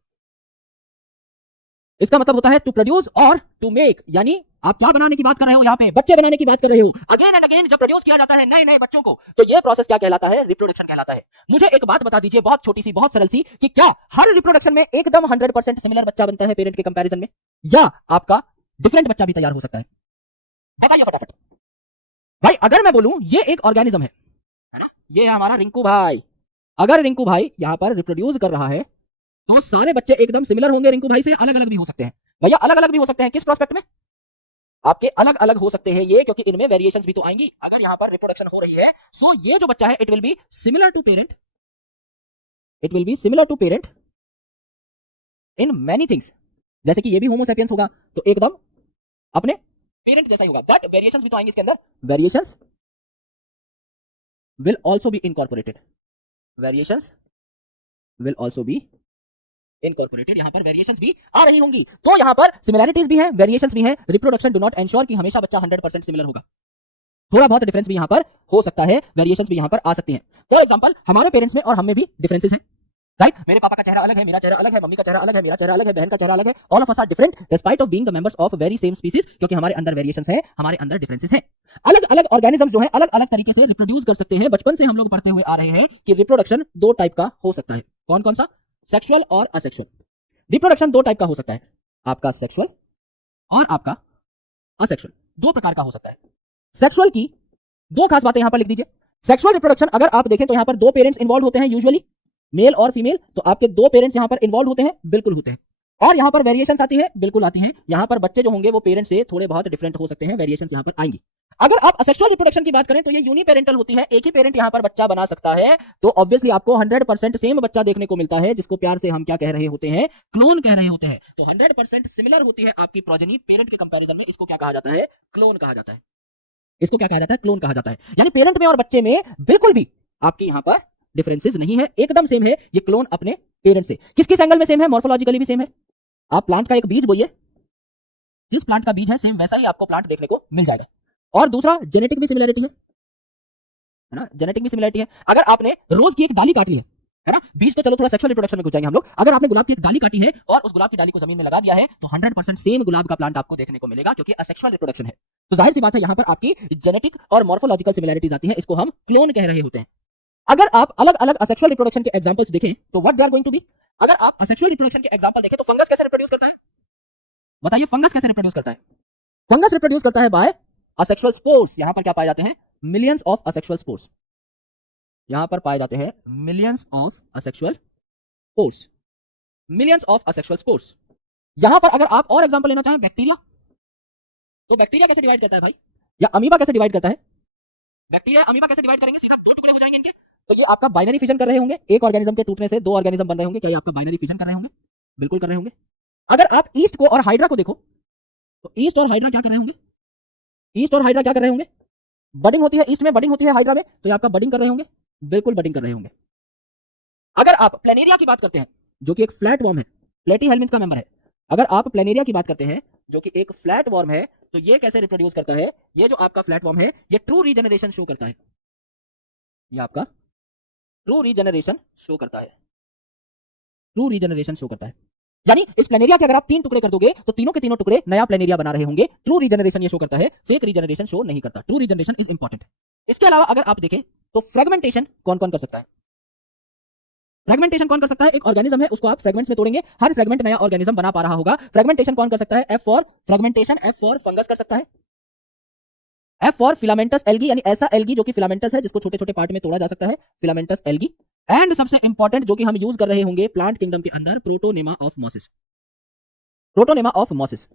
इसका मतलब होता है टू प्रोड्यूस और टू मेक, यानी आप क्या बनाने की बात कर रहे हो? यहाँ पे बच्चे बनाने की बात कर रहे हो। अगेन एंड अगेन जब प्रोड्यूस किया जाता है नए नए बच्चों को, तो ये प्रोसेस क्या कहलाता है? रिप्रोडक्शन कहलाता है। मुझे एक बात बता दीजिए, बहुत छोटी सी, बहुत सरल सी, कि क्या हर रिप्रोडक्शन में एकदम 100% सिमिलर बच्चा बनता है पेरेंट के कंपैरिजन में, या आपका डिफरेंट बच्चा भी तैयार हो सकता है? बताइए फटाफट भाई। अगर मैं बोलूं ये एक ऑर्गेनिज्म है ना, ये है हमारा रिंकू भाई। अगर रिंकू भाई यहां पर रिप्रोड्यूस कर रहा है तो सारे बच्चे एकदम सिमिलर होंगे रिंकू भाई से, अलग अलग भी हो सकते हैं भैया, अलग अलग भी हो सकते हैं। किस प्रोस्पेक्ट में? आपके अलग अलग हो सकते हैं ये, क्योंकि इनमें वेरिएशंस भी तो आएंगी। अगर यहां पर रिप्रोडक्शन हो रही है, सो ये जो बच्चा है it will be similar to parent, it will be similar to parent in many things. जैसे कि ये भी होमोसेपियंस होगा तो एकदम अपने पेरेंट जैसा ही होगा, बट वेरिएशंस भी तो आएंगे इसके अंदर। Variations will also be incorporated, variations will also be incorporated. यहां पर वेरिएशंस भी आ रही होंगी, तो यहां पर सिमिलैरिटीज भी हैं, वेरिएशंस भी हैं। रिप्रोडक्शन डू नॉट एंश्योर कि हमेशा बच्चा 100% सिमिलर होगा, थोड़ा बहुत डिफरेंस भी यहां पर हो सकता है, वेरिएशंस भी यहां पर आ सकती हैं। फॉर एग्जांपल हमारे पेरेंट्स में और हम में भी डिफरेंसेस हैं, राइट? मेरे पापा का चेहरा अलग है, मेरा चेहरा अलग है, मम्मी का चेहरा अलग है, मेरा चेहरा अलग है, बहन का चेहरा अलग है। All of us are different despite of being the members of very same species, क्योंकि हमारे अंदर वेरिएशंस है, हमारे अंदर डिफरेंसेस हैं। अलग अलग ऑर्गेनिजम्स जो हैं अलग अलग तरीके से रिप्रोड्यूस कर सकते हैं। बचपन से हम लोग पढ़ते हुए आ रहे हैं कि रिप्रोडक्शन दो टाइप का हो सकता है। कौन कौन सा? सेक्सुअल और असेक्सुअल। रिप्रोडक्शन दो टाइप का हो सकता है, आपका सेक्सुअल और आपका असेक्सुअल, दो प्रकार का हो सकता है। सेक्सुअल की दो खास बातें यहां पर लिख दीजिए। सेक्सुअल रिप्रोडक्शन अगर आप देखें तो यहां पर दो पेरेंट्स इन्वॉल्व होते हैं, यूजुअली मेल और फीमेल, तो आपके दो पेरेंट्स यहां पर इन्वॉल्व होते हैं, बिल्कुल होते हैं। और यहां पर वेरिएशंस आती है, बिल्कुल आती हैं। यहां पर बच्चे जो होंगे वो पेरेंट्स से थोड़े बहुत डिफरेंट हो सकते हैं, वेरिएशंस यहां पर आएंगी। अगर आप असेक्सुअल रिप्रोडक्शन की बात करें तो ये यूनिपेरेंटल होती है, एक ही पेरेंट यहां पर बच्चा बना सकता है, तो ऑब्वियसली आपको 100% सेम बच्चा देखने को मिलता है, जिसको प्यार से हम क्या कह रहे होते हैं? क्लोन कह रहे होते हैं। तो 100% सिमिलर होती है आपकी प्रोजेनी पेरेंट के कंपैरिजन में, इसको क्या कहा जाता है? क्लोन कहा जाता है। इसको क्या कहा जाता है? क्लोन कहा जाता है। यानी पेरेंट में और बच्चे में बिल्कुल भी आपकी यहां पर डिफरेंसेस नहीं है, एकदम सेम है ये क्लोन अपने पेरेंट से। किस किस एंगल में सेम है? मॉर्फोलॉजिकली भी सेम है। आप प्लांट का एक बीज बोइए, जिस प्लांट का बीज है सेम वैसा ही आपको प्लांट देखने को मिल जाएगा। और दूसरा जेनेटिक भी सिमिलरिटी है ना, जेनेटिक भी सिमिलरिटी है। अगर आपने रोज की एक डाली काट ली है ना, बीज तो चलो थोड़ा सेक्सुअल रिप्रोडक्शन में घुस जाएंगे हम लोग। अगर आपने गुलाब की एक डाली काटी है और उस गुलाब की डाली को जमीन में लगा दिया है, तो 100% सेम गुलाब का प्लांट आपको देखने को मिलेगा, क्योंकि असेक्सुअल रिप्रोडक्शन है। तो जाहिर सी बात है यहां पर आपकी जेनेटिक और मॉर्फोलॉजिकल सिमिलरिटीज आती है, इसको हम क्लोन कह रहे होते हैं। अगर आप अलग अलग असेक्सुअल रिप्रोडक्शन के एग्जांपल्स देखें तो what they are going to be. अगर आप असेक्सुअल रिप्रोडक्शन के एग्जांपल देखें तो फंगस कैसे रिप्रोड्यूस करता है? बताइए फंगस कैसे रिप्रोड्यूस करता है? फंगस रिप्रोड्यूस करता है बाय असेक्सुअल स्पोर्स। यहां पर क्या पाए जाते हैं? Millions of asexual spores. यहां पर पाए जाते हैं millions of asexual spores, millions of asexual spores. यहां पर अगर आप और एग्जांपल लेना चाहें, बैक्टीरिया, तो बैक्टीरिया कैसे डिवाइड करता है भाई? या अमीबा कैसे डिवाइड करता है? बैक्टीरिया अमीबा कैसे डिवाइड करेंगे? सीधा दो टुकड़े हो जाएंगे इनके, तो ये आपका बाइनरी फिजन कर रहे होंगे। एक ऑर्गेनिज्म के टूटने से दो ऑर्गेनिज्म बन रहे होंगे, क्या ये आपका बाइनरी फिजन कर रहे होंगे? बिल्कुल कर रहे होंगे। अगर आप ईस्ट को और हाइड्रा को देखो, तो ईस्ट और हाइड्रा क्या कर रहे होंगे? ईस्ट और हाइड्रा क्या कर रहे होंगे? बडिंग होती है ईस्ट में, बडिंग होती है हाइड्रा में, तो ये आपका बडिंग कर रहे होंगे, बिल्कुल बडिंग कर रहे होंगे। अगर आप प्लेनेरिया की बात करते हैं, जो कि एक फ्लैट वॉर्म है, प्लेटीहेल्मिंथ का मेंबर है, अगर आप प्लेनेरिया की बात करते हैं जो कि एक फ्लैट वॉर्म है, तो ये कैसे रिप्रोड्यूस करता है? ये जो आपका फ्लैट वॉर्म है ये ट्रू रीजनरेशन शो करता है, ये आपका ट्रू रीजनरेशन शो करता है, ट्रू रीजनरेशन शो करता है। यानी इस प्लेनेरिया के अगर आप तीन टुकड़े कर दोगे तो तीनों के तीनों टुकड़े नया प्लेनेरिया बना रहे होंगे। ट्रू रीजनरेशन ये शो करता है, फेक रीजनरेशन शो नहीं करता। True regeneration is important. इसके अलावा अगर आप देखें तो फ्रेगमेंटेशन कौन कौन कर सकता है? फ्रेगमेंटेशन कौन कर सकता है? एक ऑर्गेनिज्म है, उसको आप फ्रेगमेंट्स में तोड़ेंगे, हर फ्रेगमेंट नया ऑर्गेनिज्म बना पा रहा होगा। फ्रेगमेंटेशन कौन कर सकता है? F for fragmentation, F for fungus कर सकता है। एफ फॉर फिलामेंटस एल्गी, यानी ऐसा एल्गी जो कि फिलामेंटस है, जिसको छोटे छोटे पार्ट में तोड़ा जा सकता है, फिलामेंटस एल्गी। एंड सबसे इंपॉर्टेंट जो कि हम यूज कर रहे होंगे प्लांट किंगडम के अंदर, protonema of mosses, protonema of mosses.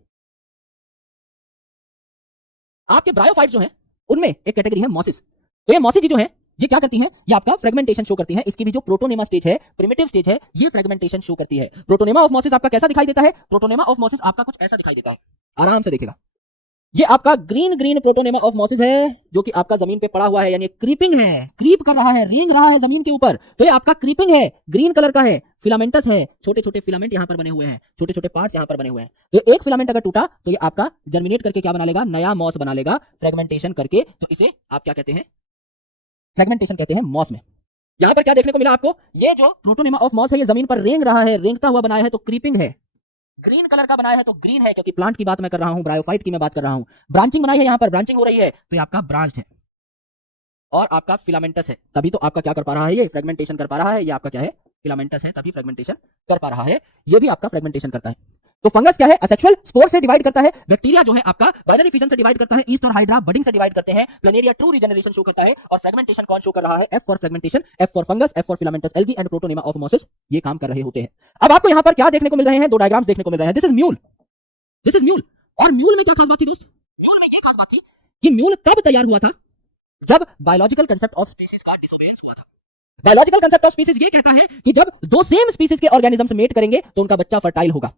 आपके ब्रायोफाइट्स जो हैं उनमें एक कैटेगरी है मॉसिस। तो ये मॉसिस जो है ये क्या करती हैं? ये आपका फ्रेगमेंटेशन शो करती हैं। इसकी भी जो प्रोटोनेमा स्टेज है, प्रिमिटिव स्टेज है, ये फ्रेगमेंटेशन शो करती है। प्रोटोनेमा ऑफ मॉसिस आपका कैसा दिखाई देता है? प्रोटोनेमा ऑफ मॉसिस आपका कुछ ऐसा दिखाई देता है, आराम से देखेगा। ये आपका green green protonema of mosses है जो कि आपका जमीन पे पड़ा हुआ है, यानी क्रीपिंग है, क्रीप कर रहा है, रेंग रहा है जमीन के ऊपर। तो ये आपका क्रीपिंग है, ग्रीन कलर का है, फिलामेंटस है, छोटे छोटे फिलामेंट यहां पर बने हुए हैं, छोटे छोटे पार्ट्स यहां पर बने हुए हैं। तो एक फिलामेंट अगर टूटा तो ये आपका जर्मिनेट करके क्या बना लेगा, नया मॉस बना लेगा फ्रेगमेंटेशन करके। तो इसे आप क्या कहते हैं, फ्रेगमेंटेशन कहते हैं मॉस में। यहां पर क्या देखने को मिला आपको, ये जो प्रोटोनेमा ऑफ मॉस है ये जमीन पर रेंग रहा है, रेंगता हुआ बनाया है तो क्रीपिंग है। ग्रीन कलर का बनाया है तो ग्रीन है, क्योंकि प्लांट की बात मैं कर रहा हूं, ब्रायोफाइट की मैं बात कर रहा हूं। ब्रांचिंग बनाई है, यहां पर ब्रांचिंग हो रही है तो ये आपका ब्रांच्ड है और आपका फिलामेंटस है, तभी तो आपका क्या कर पा रहा है, ये फ्रेगमेंटेशन कर पा रहा है। ये आपका क्या है, फिलामेंटस है, तभी फ्रेगमेंटेशन कर पा रहा है। ये भी आपका फ्रेगमेंटेशन करता है। तो फंगस क्या है, असेक्सुअल स्पोर से डिवाइड करता है। बैक्टीरिया जो है आपका बाइनरी फिजन से डिवाइड करता है। ईस्ट और हाइड्रा बडिंग से डिवाइड करते हैं। प्लेनेरिया ट्रू रीजनरेशन शो करता है। और फ्रेगमेंटेशन कौन शो कर रहा है, F for fragmentation, F for fungus, F for filamentous algae and protonema of mosses, ये काम कर रहे होते हैं। अब आपको यहां पर क्या देखने को मिल रहे हैं, दो डायग्राम्स देखने को मिल रहे हैं। This is mule, this is mule. और म्यूल में क्या खास बात थी दोस्त, म्यूल में ये खास बात थी कि म्यूल कब तैयार हुआ था, जब बायोलॉजिकल कंसेप्ट ऑफ स्पीसीज का डिसोबेयंस हुआ था। बायोलॉजिकल कंसेप्ट ऑफ स्पीसीज ये कहता है कि जब दो सेम स्पीसीज के ऑर्गेनिजम्स मेट करेंगे तो उनका बच्चा फर्टाइल होगा।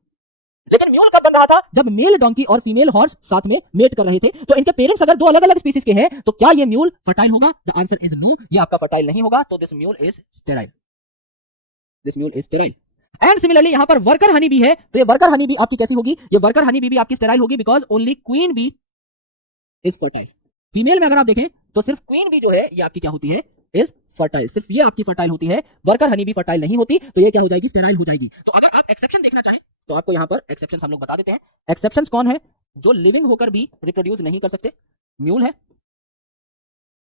लेकिन म्यूल कब बन रहा था, जब मेल डोंकी और फीमेल हॉर्स साथ में मेट कर रहे थे। तो इनके पेरेंट्स अगर दो अलग अलग स्पीसीज के हैं तो क्या ये म्यूल फर्टाइल होगा, द आंसर इज नो, ये आपका फर्टाइल नहीं होगा। तो this mule is sterile, this mule is sterile. And similarly यहां पर वर्कर हनी बी है, तो ये वर्कर हनी बी आपकी कैसी होगी, ये वर्कर हनी बी भी आपकी स्टेराइल होगी, because only queen bee is fertile. Female में अगर आप देखें तो सिर्फ क्वीन बी जो है ये आपकी क्या होती है, इज फर्टाइल, सिर्फ ये आपकी फर्टाइल होती है, वर्कर हनी बी फर्टाइल नहीं होती। तो ये क्या हो जाएगी, स्टेराइल हो जाएगी। तो अगर आप एक्सेप्शन देखना चाहें तो आपको यहां पर एक्सेप्शन हम लोग बता देते हैं। एक्सेप्शन कौन है, जो लिविंग होकर भी रिप्रोड्यूस नहीं कर सकते, म्यूल है,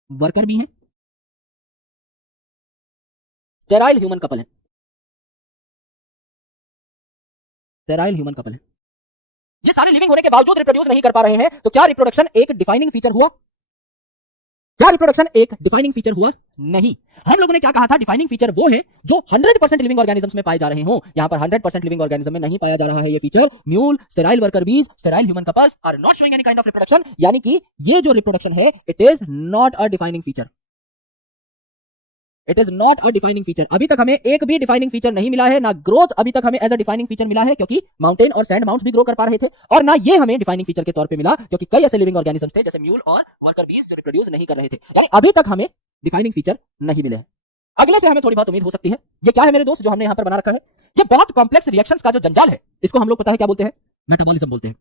वर्कर भी है, स्टेराइल ह्यूमन कपल है, स्टेराइल ह्यूमन कपल है। ये सारे लिविंग होने के बावजूद रिप्रोड्यूस नहीं कर पा रहे हैं। तो क्या रिप्रोडक्शन एक डिफाइनिंग फीचर हुआ, क्या रिप्रोडक्शन एक डिफाइनिंग फीचर हुआ, नहीं। हम लोगों ने क्या कहा था, डिफाइनिंग फीचर वो है जो 100% लिविंग ऑर्गेनिजम्स में पाए जा रहे हो। यहां पर 100% लिविंग ऑर्गेनिज्म में नहीं पाया जा रहा है ये feature. Mule, sterile worker bees, sterile human couples are not showing any kind of reproduction, यानी कि ये जो रिप्रोडक्शन है it is not a defining feature, it is not a defining feature. अभी तक हमें एक भी डिफाइनिंग फीचर नहीं मिला है, ना ग्रोथ अभी तक हमें एज अ डिफाइनिंग फीचर मिला है, क्योंकि माउंटेन और सैंड माउंट्स भी ग्रो कर पा रहे थे, और ना ये हमें डिफाइनिंग फीचर के तौर पे मिला, क्योंकि कई ऐसे लिविंग ऑर्गेनिजम्स थे जैसे म्यूल और वर्कर बीज जो रिप्रोड्यूस नहीं कर रहे थे। यानी अभी तक हमें डिफाइनिंग फीचर नहीं मिले हैं। अगले से हमें थोड़ी बहुत उम्मीद हो सकती है। ये क्या है मेरे दोस्त जो हमने यहां पर बना रखा है, ये बहुत कॉम्प्लेक्स रिएक्शंस का जो जंजाल है, इसको हम लोग पता है क्या बोलते हैं, मेटाबॉलिज्म बोलते हैं।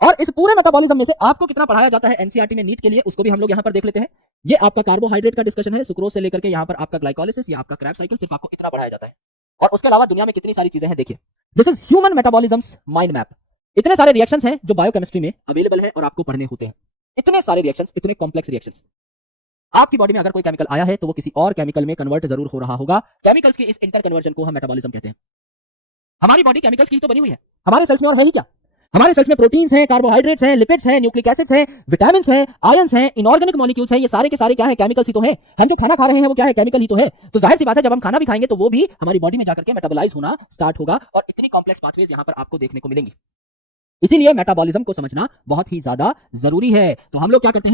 और इस पूरे मेटाबॉलिज्म में से आपको कितना पढ़ाया जाता है एनसीईआरटी में नीट के लिए, उसको भी हम लोग यहां पर देख लेते हैं। ये आपका कार्बोहाइड्रेट का डिस्कशन है, सुक्रोज से लेकर के यहां पर आपका ग्लाइकोलिसिस, या आपका क्रैब साइकिल, सिर्फ आपको इतना पढ़ाया जाता है। और उसके अलावा दुनिया में कितनी सारी चीजें हैं देखिए। This is human metabolisms mind map. इतने सारे रिएक्शंस हैं जो बायोकेमिस्ट्री में अवेलेबल है और आपको पढ़ने होते हैं। इतने सारे रिएक्शंस, इतने कॉम्प्लेक्स रिएक्शंस। आपकी बॉडी में अगर कोई केमिकल आया है तो वो किसी और केमिकल में कन्वर्ट जरूर हो रहा होगा। केमिकल्स की इस इंटर कन्वर्जन को हम मेटाबॉलिज्म कहते हैं। हमारी बॉडी केमिकल्स की तो बनी हुई है, हमारे सेल्स में और है ही क्या, हमारे सेल्स में प्रोटीन्स हैं, कार्बोहाइड्रेट्स हैं, लिपिड्स हैं, न्यूक्लिक एसिड्स हैं, विटामिन्स हैं, आयंस हैं, इनऑर्गेनिक मॉलिक्यूल्स हैं। ये सारे के सारे क्या है, केमिकल्स ही तो हैं। हम जो खाना खा रहे हैं वो क्या है, केमिकल ही तो है। तो जाहिर सी बात है जब हम खाना भी खाएंगे तो वो भी हमारी बॉडी में जाकर के मेटाबोलाइज होना स्टार्ट होगा, और इतनी कॉम्प्लेक्स पाथवेज यहां पर आपको देखने को मिलेंगी। इसीलिए मेटाबॉलिज्म को समझना बहुत ही ज्यादा जरूरी है। तो हम लोग क्या करते हैं,